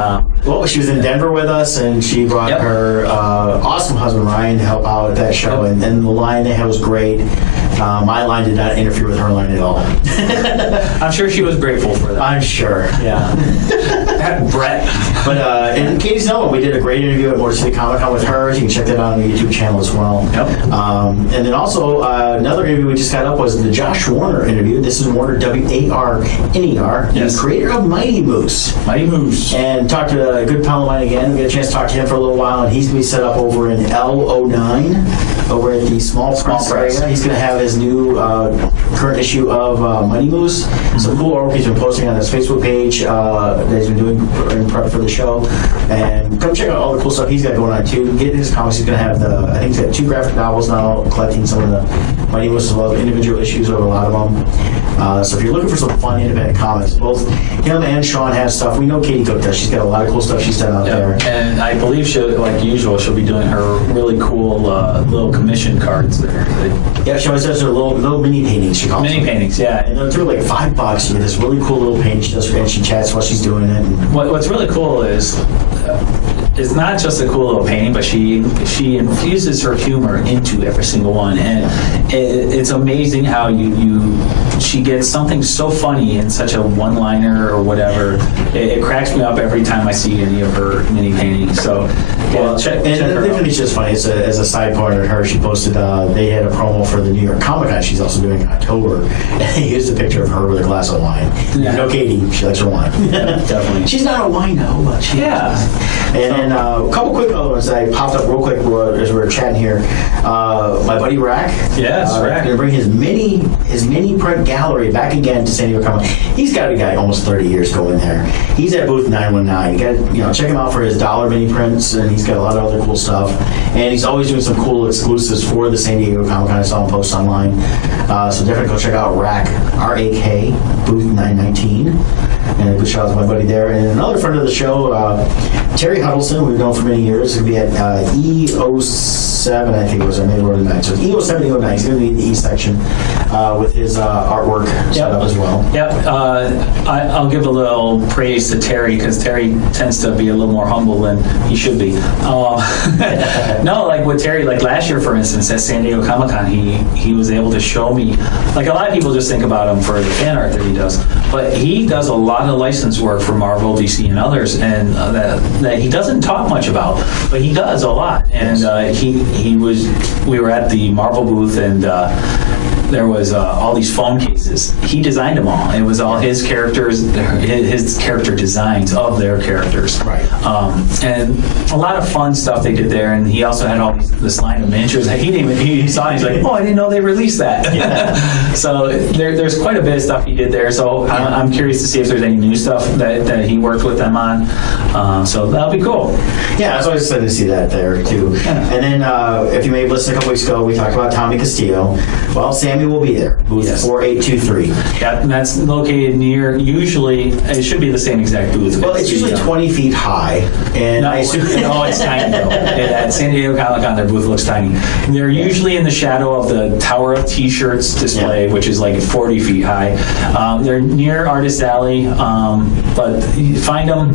Well, she was in Denver with us, and she brought her awesome husband Ryan to help out at that show, and the line they had was great. My line did not interfere with her line at all. I'm sure she was grateful for that. I'm sure. Yeah. Brett. But and Katie Zellman, we did a great interview at Motor City Comic Con with her. You can check that out on the YouTube channel as well. Yep. And then also another interview we just got up was the Josh Warner interview. This is Warner, W-A-R-N-E-R, the creator of Mighty Moose. Mighty Moose. And talked to a good pal of mine again. We got a chance to talk to him for a little while, and he's going to be set up over in L09, over at the Small Press area. He's going to have his new current issue of Mighty Moose. Some cool artwork he's been posting on his Facebook page that he's been doing in prep for the show. And come check out all the cool stuff he's got going on too. Get his comics. He's going to have I think he's got 2 graphic novels now, collecting some of the Mighty Moose as well as individual issues of a lot of them. So if you're looking for some fun independent comics, both him and Sean have stuff. We know Katie Cook does. She's got a lot of cool stuff she's done out there. And I believe like usual, she'll be doing her really cool little commission cards there. Yeah, she always does her little mini paintings, she calls them. Mini paintings, yeah. And they're like $5. You get this really cool little painting she does, and she chats while she's doing it. And what's really cool is it's not just a cool little painting, but she infuses her humor into every single one, and it's amazing how she gets something so funny in such a one-liner or whatever. It cracks me up every time I see any of her mini paintings. So check her out. It's just funny. As a side point of her, she posted they had a promo for the New York Comic Con she's also doing in October, and they used a picture of her with a glass of wine. Yeah. You know, Katie, she likes her wine. Definitely. She's not a wino, but she is. And then a couple quick other ones that I popped up real quick as we were chatting here. My buddy Rack. Yes, Rack. Going to bring his mini print gallery back again to San Diego Comic Con. He's got a guy almost 30 years going there. He's at booth 919. You got check him out for his dollar mini prints, and he's got a lot of other cool stuff. And he's always doing some cool exclusives for the San Diego Comic Con. I saw him post online. So definitely go check out Rack, R-A-K, booth 919. And a good shout out to my buddy there. And another friend of the show, Terry Huddleston, we've known for many years. He'll be at E07, I think it was. I made it word 9. So it's E07, E09. He's going to be in the E section with his artwork set up as well. Yep. I'll give a little praise to Terry, because Terry tends to be a little more humble than he should be. No, like with Terry, like last year, for instance, at San Diego Comic Con, he was able to show me, like a lot of people just think about him for the fan art that he does, but he does a lot of license work for Marvel, DC, and others, and that he doesn't talk much about, but he does a lot. And we were at the Marvel booth, and there was all these phone cases. He designed them all. It was all his characters, his character designs of their characters. Right. And a lot of fun stuff they did there. And he also had all this line of miniatures. He saw it, he's like, oh, I didn't know they released that. Yeah. So there's quite a bit of stuff he did there. So I'm curious to see if there's any new stuff that he worked with them on. So that'll be cool. Yeah, I was always excited to see that there too. Yeah. And then if you may have listened a couple weeks ago, we talked about Tommy Castillo. Well, Sammy will be there. Booth 4823. Yeah, and that's located near. Usually, it should be the same exact booth. Well, it's usually 20 feet high, and no, it's tiny though. At San Diego Comic-Con, their booth looks tiny. They're usually in the shadow of the Tower of T-Shirts display, which is like 40 feet high. They're near Artist Alley, but you find them,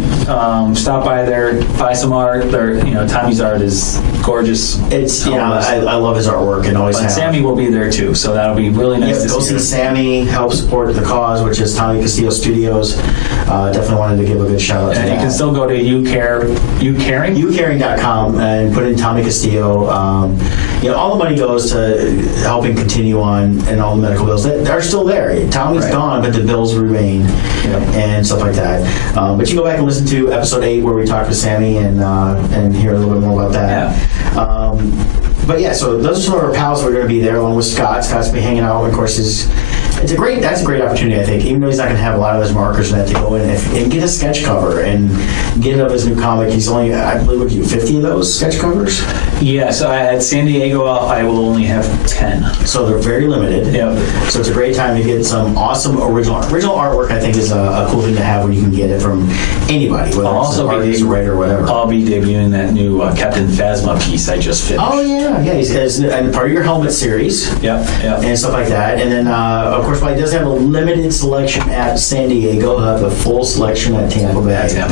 stop by there, buy some art. Tommy's art is gorgeous. It's I love his artwork and always have. Sammy will be there too, so that'll be really nice to see. Go see Sammy, help support the cause, which is Tommy Castillo Studios. Definitely wanted to give a good shout out to that. And you can still go to ucaring.com and put in Tommy Castillo. All the money goes to helping continue on, and all the medical bills that are still there. Tommy's gone, but the bills remain, and stuff like that. But you go back and listen to episode 8 where we talked with Sammy and hear a little bit more about that. Yeah. But yeah, so those are some of our pals who are going to be there along with Scott. Scott's been hanging out, and of course, that's a great opportunity, I think, even though he's not going to have a lot of his markers and that, to go in and get a sketch cover and get it of his new comic. He's only, I believe, 50 of those sketch covers? Yeah, so at San Diego, I will only have 10. So they're very limited. Yep. So it's a great time to get some awesome original artwork. I think is a cool thing to have when you can get it from anybody, whether it's an artist, writer, or whatever. I'll be debuting that new Captain Phasma piece I just finished. Oh, yeah. He's and part of your helmet series. Yep. And stuff like that. And then, of course, while he does have a limited selection at San Diego, he'll have a full selection at Tampa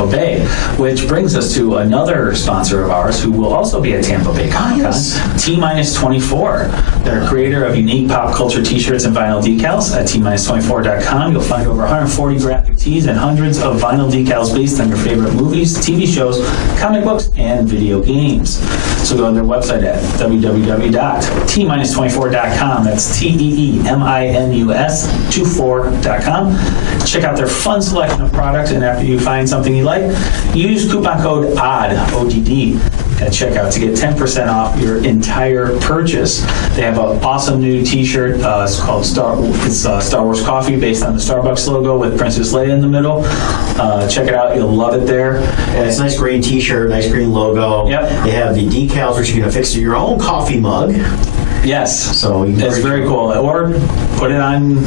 Bay. Which brings us to another sponsor of ours who will also be at Tampa Bay Comic-Con, T-24. They're a creator of unique pop culture t-shirts and vinyl decals. At T-24.com, you'll find over 140 graphic tees and hundreds of vinyl decals based on your favorite movies, TV shows, comic books, and video games. So go to their website at www.T-24.com. That's TEEMINUS24.com. Check out their fun selection of products, and after you find something you like, use coupon code ODD, ODD, at checkout to get 10% off your entire purchase. They have an awesome new t-shirt. It's called Star Wars Coffee, based on the Starbucks logo with Princess Leia in the middle. Check it out. You'll love it there. Yeah, it's a nice green t-shirt, nice green logo. Yep. They have the decals which you can affix to your own coffee mug. Yes. So it's very cool. Or put it on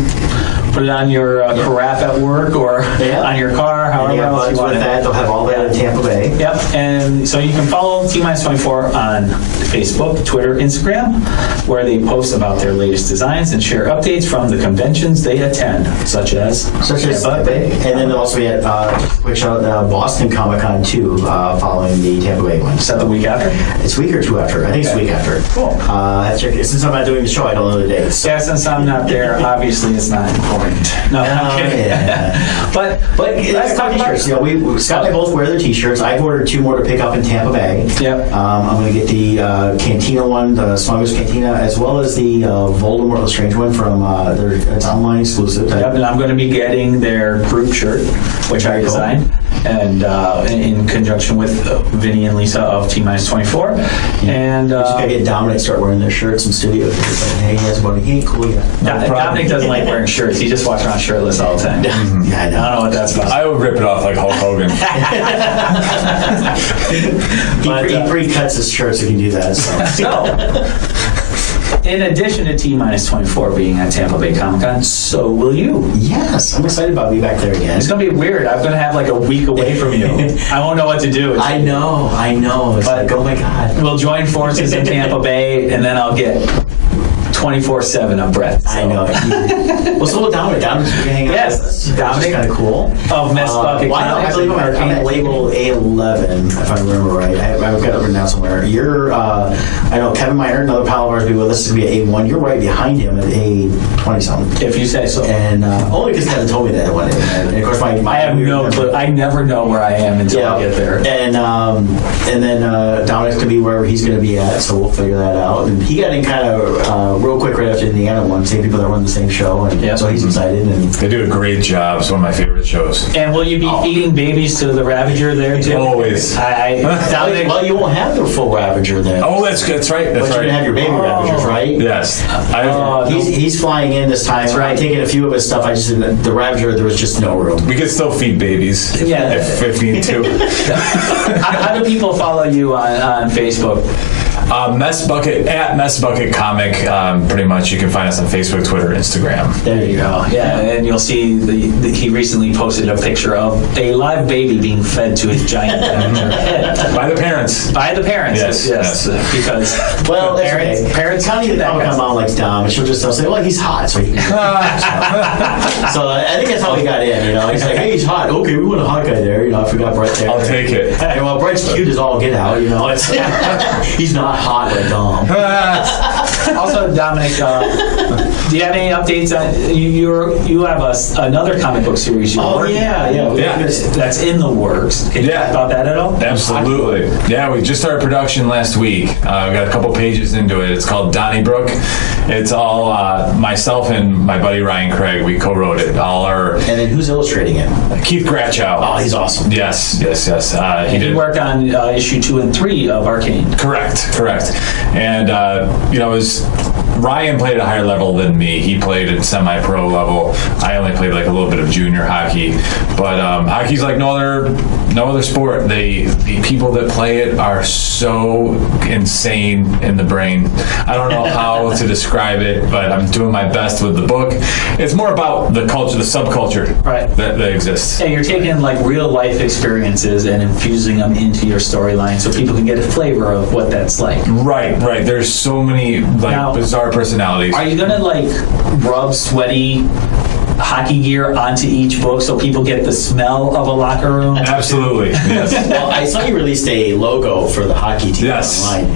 your carafe at work, or on your car, however else you want it. They'll have all that in Tampa Bay. Yep. And so you can follow T-24 on Facebook, Twitter, Instagram, where they post about their latest designs and share updates from the conventions they attend, such as Tampa Bay. And then they'll also be at quick shout out Boston Comic-Con too, following the Tampa Bay one. Is that the week after? It's a week or two after. I think it's a week after. Cool. Since I'm not doing the show, I don't know the dates. Yeah, since I'm not there, obviously it's not important. No, I'm kidding. Yeah. but let's talk t-shirts. Scott and I both wear their t-shirts. I've ordered 2 more to pick up in Tampa Bay. Yep. I'm going to get the Cantina one, the Smugglers Cantina, as well as the Voldemort the Strange one from it's online exclusive. Yep, and I'm going to be getting their group shirt, which I designed, and in conjunction with Vinny and Lisa of T-24. And we just got to get Dominic to start wearing their shirts in studio. Hey, he ain't cool yet. Dominic doesn't like wearing shirts. He just walks around shirtless all the time. Yeah, I know. I don't know what that's about. I would rip it off like Hulk Hogan. He pre-cuts his shirts if he can do that. So, in addition to T-24 being at Tampa Bay Comic-Con, so will you. Yes, I'm excited about being back there again. It's going to be weird. I'm going to have like a week away from you. I won't know what to do. I know. It's like, oh my God. We'll join forces in Tampa Bay, and then I'll get 24/7 of Brett. So. I know. Well, so will Dominic. Dominic's going to hang out with us. Dominic. Kind of cool. Of Mess Bucket. I believe I'm at label A11, if I remember right. I've got it written down somewhere. You're, I know Kevin Miner, another pal of ours, will be with us. This is going to be A1. You're right behind him at A20-something. If you say so. And only because Kevin told me that one. And of course, I have no clue. I never know where I am until I get there. And then Dominic's going to be wherever he's going to be at, so we'll figure that out. And he got in kind of real quick right after the Indiana one, same people that run the same show, and so he's excited. And they do a great job. It's one of my favorite shows. And will you be feeding babies to the Ravager there too? Always. Well, you won't have the full Ravager then. Oh, that's right. That's but right. you're gonna have your baby Ravagers, right? Yes. He's flying in this time. That's right. I'm taking a few of his stuff. I just didn't, the Ravager, there was just no room. We could still feed babies. Yeah. If we need to. How do people follow you on Facebook? Mess Bucket Comic. Pretty much, you can find us on Facebook, Twitter, Instagram. There you go. Yeah, and you'll see he recently posted a picture of a live baby being fed to his giant head By the parents. By the parents. Yes. Because parents Connie the Comic Mom likes Dom, and she'll say, "Well, he's hot," so he can. So I think that's how he got in. He's like, "Hey, he's hot. Okay, we want a hot guy there." I forgot Brett there. I'll take it. And well, Brett's cute as all get out. It's he's not hot like Dom. Also, Dominic, do you have any updates on you have another comic book series? That's in the works. Can you talk about that at all? Absolutely. Yeah, we just started production last week. We got a couple pages into it. It's called Donnybrook. It's all myself and my buddy Ryan Craig. We co-wrote it. And then who's illustrating it? Keith Gratchow. Oh, he's awesome. Yes. He worked on issue 2 and 3 of Arcane. Correct. And Ryan played at a higher level than me. He played at semi-pro level. I only played like a little bit of junior hockey. But hockey's like no other sport. The people that play it are so insane in the brain. I don't know how to describe it, but I'm doing my best with the book. It's more about the culture, the subculture that exists. Yeah, you're taking like real life experiences and infusing them into your storyline so people can get a flavor of what that's like. Right. There's so many bizarre personalities. Are you gonna rub sweaty hockey gear onto each book so people get the smell of a locker room? Absolutely. Yes. Well, I saw you released a logo for the hockey team online.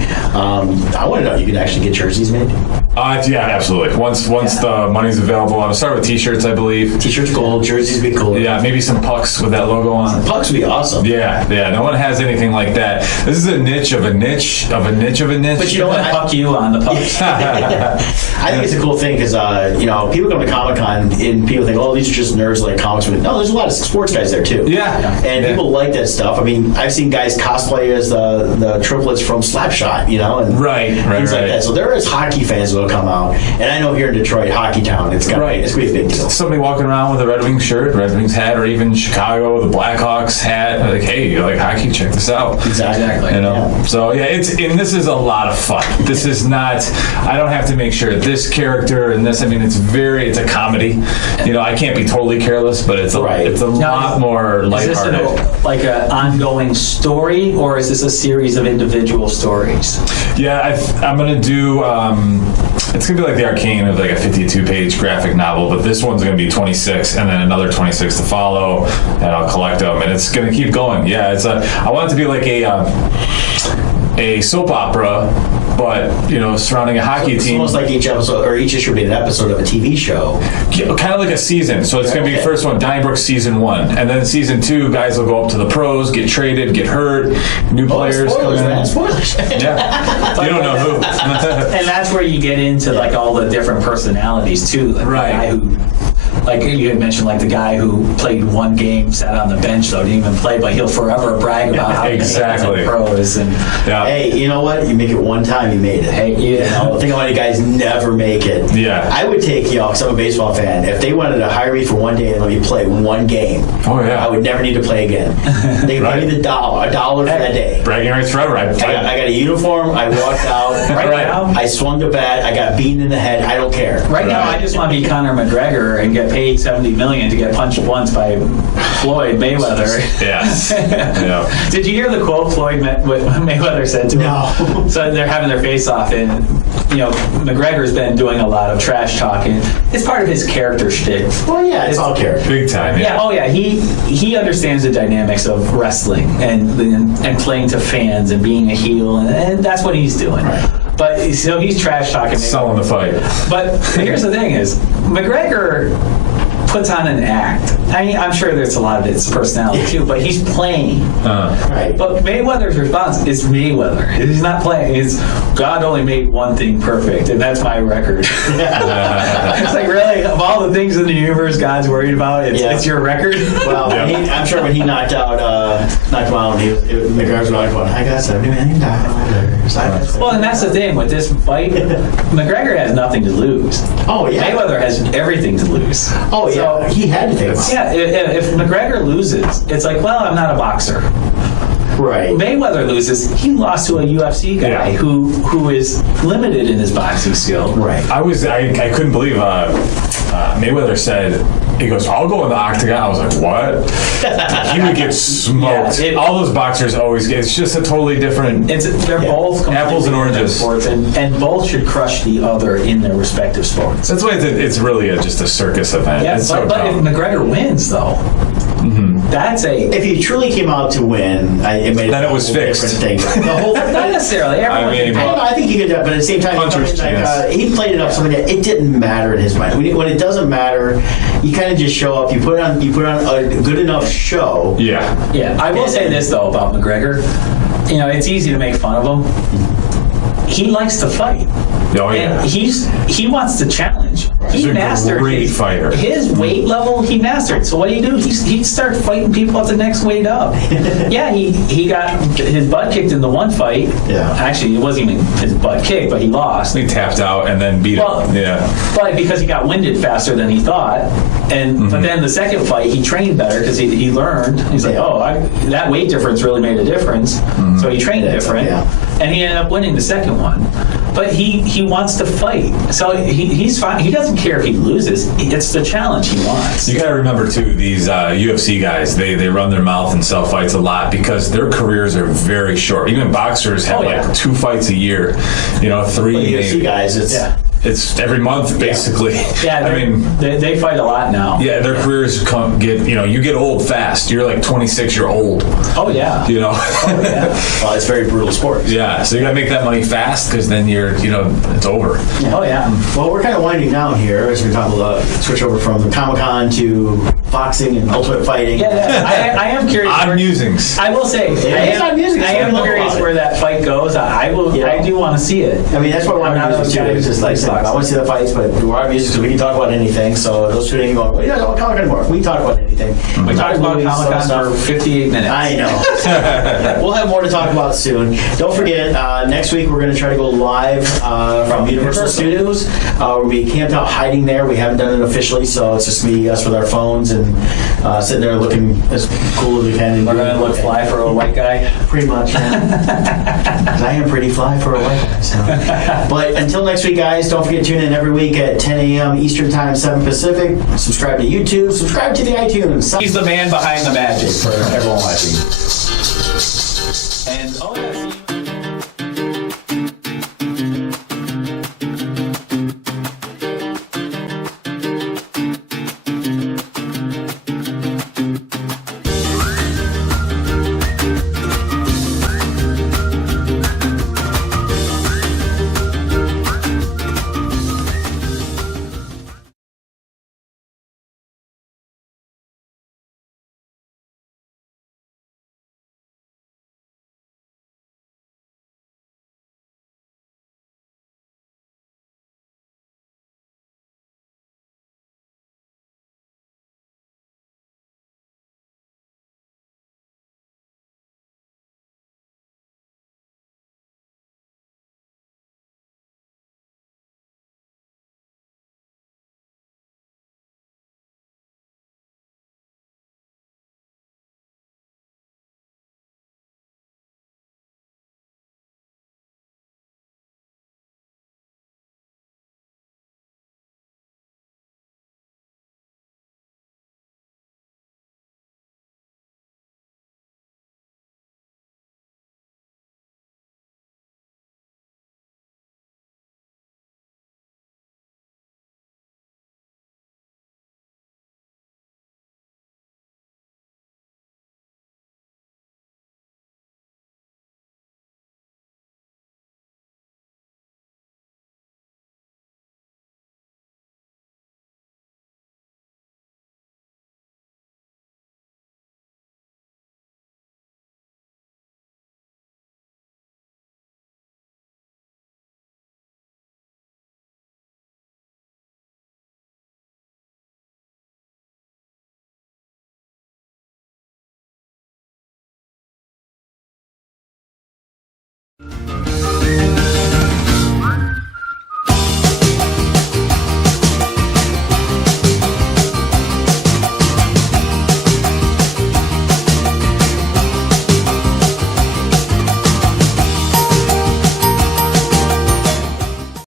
I want to know if you can actually get jerseys made. Yeah, absolutely. Once the money's available, I'm gonna start with t-shirts, I believe. T-shirts gold, jerseys be cool. Yeah, maybe some pucks with that logo on. Pucks would be awesome. Yeah. No one has anything like that. This is a niche of a niche of a niche of a niche. But you don't want to puck you on the pucks. I think it's a cool thing because people come to Comic-Con and people think, oh, these are just nerds like comics. No, there's a lot of sports guys there too. Yeah. And people like that stuff. I mean, I've seen guys cosplay as the triplets from Slapshot, and right. Things like that. So there is hockey fans that'll come out. And I know here in Detroit, Hockey Town, it's going to be a big deal. Somebody walking around with a Red Wings shirt, Red Wings hat, or even Chicago with a Blackhawks hat, like, hey, you like hockey? Check this out. Exactly. Yeah. So this is a lot of fun. This is not. I don't have to make sure this character and this. I mean, it's a comedy. I can't be totally careless, but it's a lot more lighthearted. Is this like an ongoing story, or is this a series of individual stories? Yeah, I'm gonna do. It's gonna be like the Arcane of like a 52-page graphic novel, but this one's gonna be 26, and then another 26 to follow, and I'll collect them, and it's gonna keep going. Yeah, I want it to be like a soap opera, but surrounding a hockey team. It's almost like each episode or each issue will be an episode of a TV show. Kind of like a season. So it's going to be the first one, Donnybrook season 1, and then season 2, guys will go up to the pros, get traded, get hurt, new players. Spoilers, man! Spoilers. Yeah, you don't know who. And that's where you get into like all the different personalities too. Like the guy who, like you had mentioned, like the guy who played one game, sat on the bench though, didn't even play, but he'll forever brag about how exactly he pros. And hey, you know what? You make it one time, you made it. Hey, think how many guys never make it. Yeah, I would take because I'm a baseball fan. If they wanted to hire me for one day and let me play one game, I would never need to play again. They pay me a dollar for that day. Bragging rights forever. I got a uniform. I walked out. now, I swung the bat. I got beaten in the head. I don't care. Right now, I just want to be Conor McGregor and get paid $70 million to get punched once by Floyd Mayweather. Yes. Yeah. Did you hear the quote Floyd Mayweather said to him? No. So they're having their face off, and McGregor's been doing a lot of trash talking. It's part of his character shtick. Well, yeah, it's all character. Big time. Yeah. Oh yeah. He understands the dynamics of wrestling and playing to fans and being a heel, and that's what he's doing. Right. But so he's trash talking, selling the fight. But here's the thing: is McGregor puts on an act. I mean, I'm sure there's a lot of it's personality too, but he's playing. Right. But Mayweather's response is Mayweather. He's not playing. It's God only made one thing perfect, and that's my record. It's like, really, of all the things in the universe God's worried about, it's your record. Well, I'm sure when he knocked him out, McGregor's going, I got $70 million. Well, and that's the thing with this fight. McGregor has nothing to lose. Oh, yeah. Mayweather has everything to lose. Oh, yeah. He had to take him out. Yeah, if McGregor loses, it's like, well, I'm not a boxer. Right. Mayweather loses, he lost to a UFC guy who is limited in his boxing skill. Right. I couldn't believe Mayweather said, he goes, I'll go in the octagon. I was like, what? He would get smoked. Yeah, all those boxers always get, it's just a totally different. They're both apples and oranges. Sports, and both should crush the other in their respective sports. That's why it's really just a circus event. Yeah, but if McGregor wins, though, that's if he truly came out to win, it made then it was fixed. Thing. The whole not necessarily. I think he could, but at the same time, he played it up something that it didn't matter in his mind. When it doesn't matter, you kind of just show up. You put on a good enough show. Yeah. Yeah. I will say this though about McGregor. You know, it's easy to make fun of him. He likes to fight. Oh, yeah. And he wants to challenge. He mastered a great fighter. His weight level. He mastered. So what do? He started fighting people at the next weight up. Yeah, he got his butt kicked in the one fight. Yeah. Actually, it wasn't even his butt kicked, but he lost. He tapped out and then beat him. Yeah. But because he got winded faster than he thought, but then the second fight he trained better because he learned. He's like, that weight difference really made a difference. So he trained different, and he ended up winning the second one. But he wants to fight, so he's fine. He doesn't care if he loses. It's the challenge he wants. You got to remember too, these UFC guys, they run their mouth and sell fights a lot because their careers are very short. Even boxers have like 2 fights a year, 3. UFC guys, it's every month basically. Yeah, I mean they fight a lot now. Yeah, their careers you get old fast. You're like 26, you're old. Oh yeah. Oh yeah. Well, it's very brutal sport. Yeah, so you got to make that money fast because then you're it's over. Yeah. Oh yeah. Well, we're kind of winding down here as we talk about switch over from the Comic-Con to boxing and ultimate fighting. Yeah, I am curious. Odd musings. I will say, I am curious where that fight goes. I do want to see it. I mean, that's what we're not those too. It's just like I want to see the fights, but we're on music, so we can talk about anything. So those tuning in going, well, you don't talk anymore. We talk about anything. We talked about Comic-Con for 58 minutes. I know. We'll have more to talk about soon. Don't forget, next week we're going to try to go live from Universal Studios. We camped out hiding there. We haven't done it officially, so it's just us with our phones and sitting there looking as cool as we can. We're going to look fly for a white guy? Pretty much, yeah. 'Cause I am pretty fly for a white guy. So. But until next week, guys, don't forget to tune in every week at 10 a.m. Eastern Time, 7 Pacific. Subscribe to YouTube. Subscribe to the iTunes. He's the man behind the magic for everyone watching.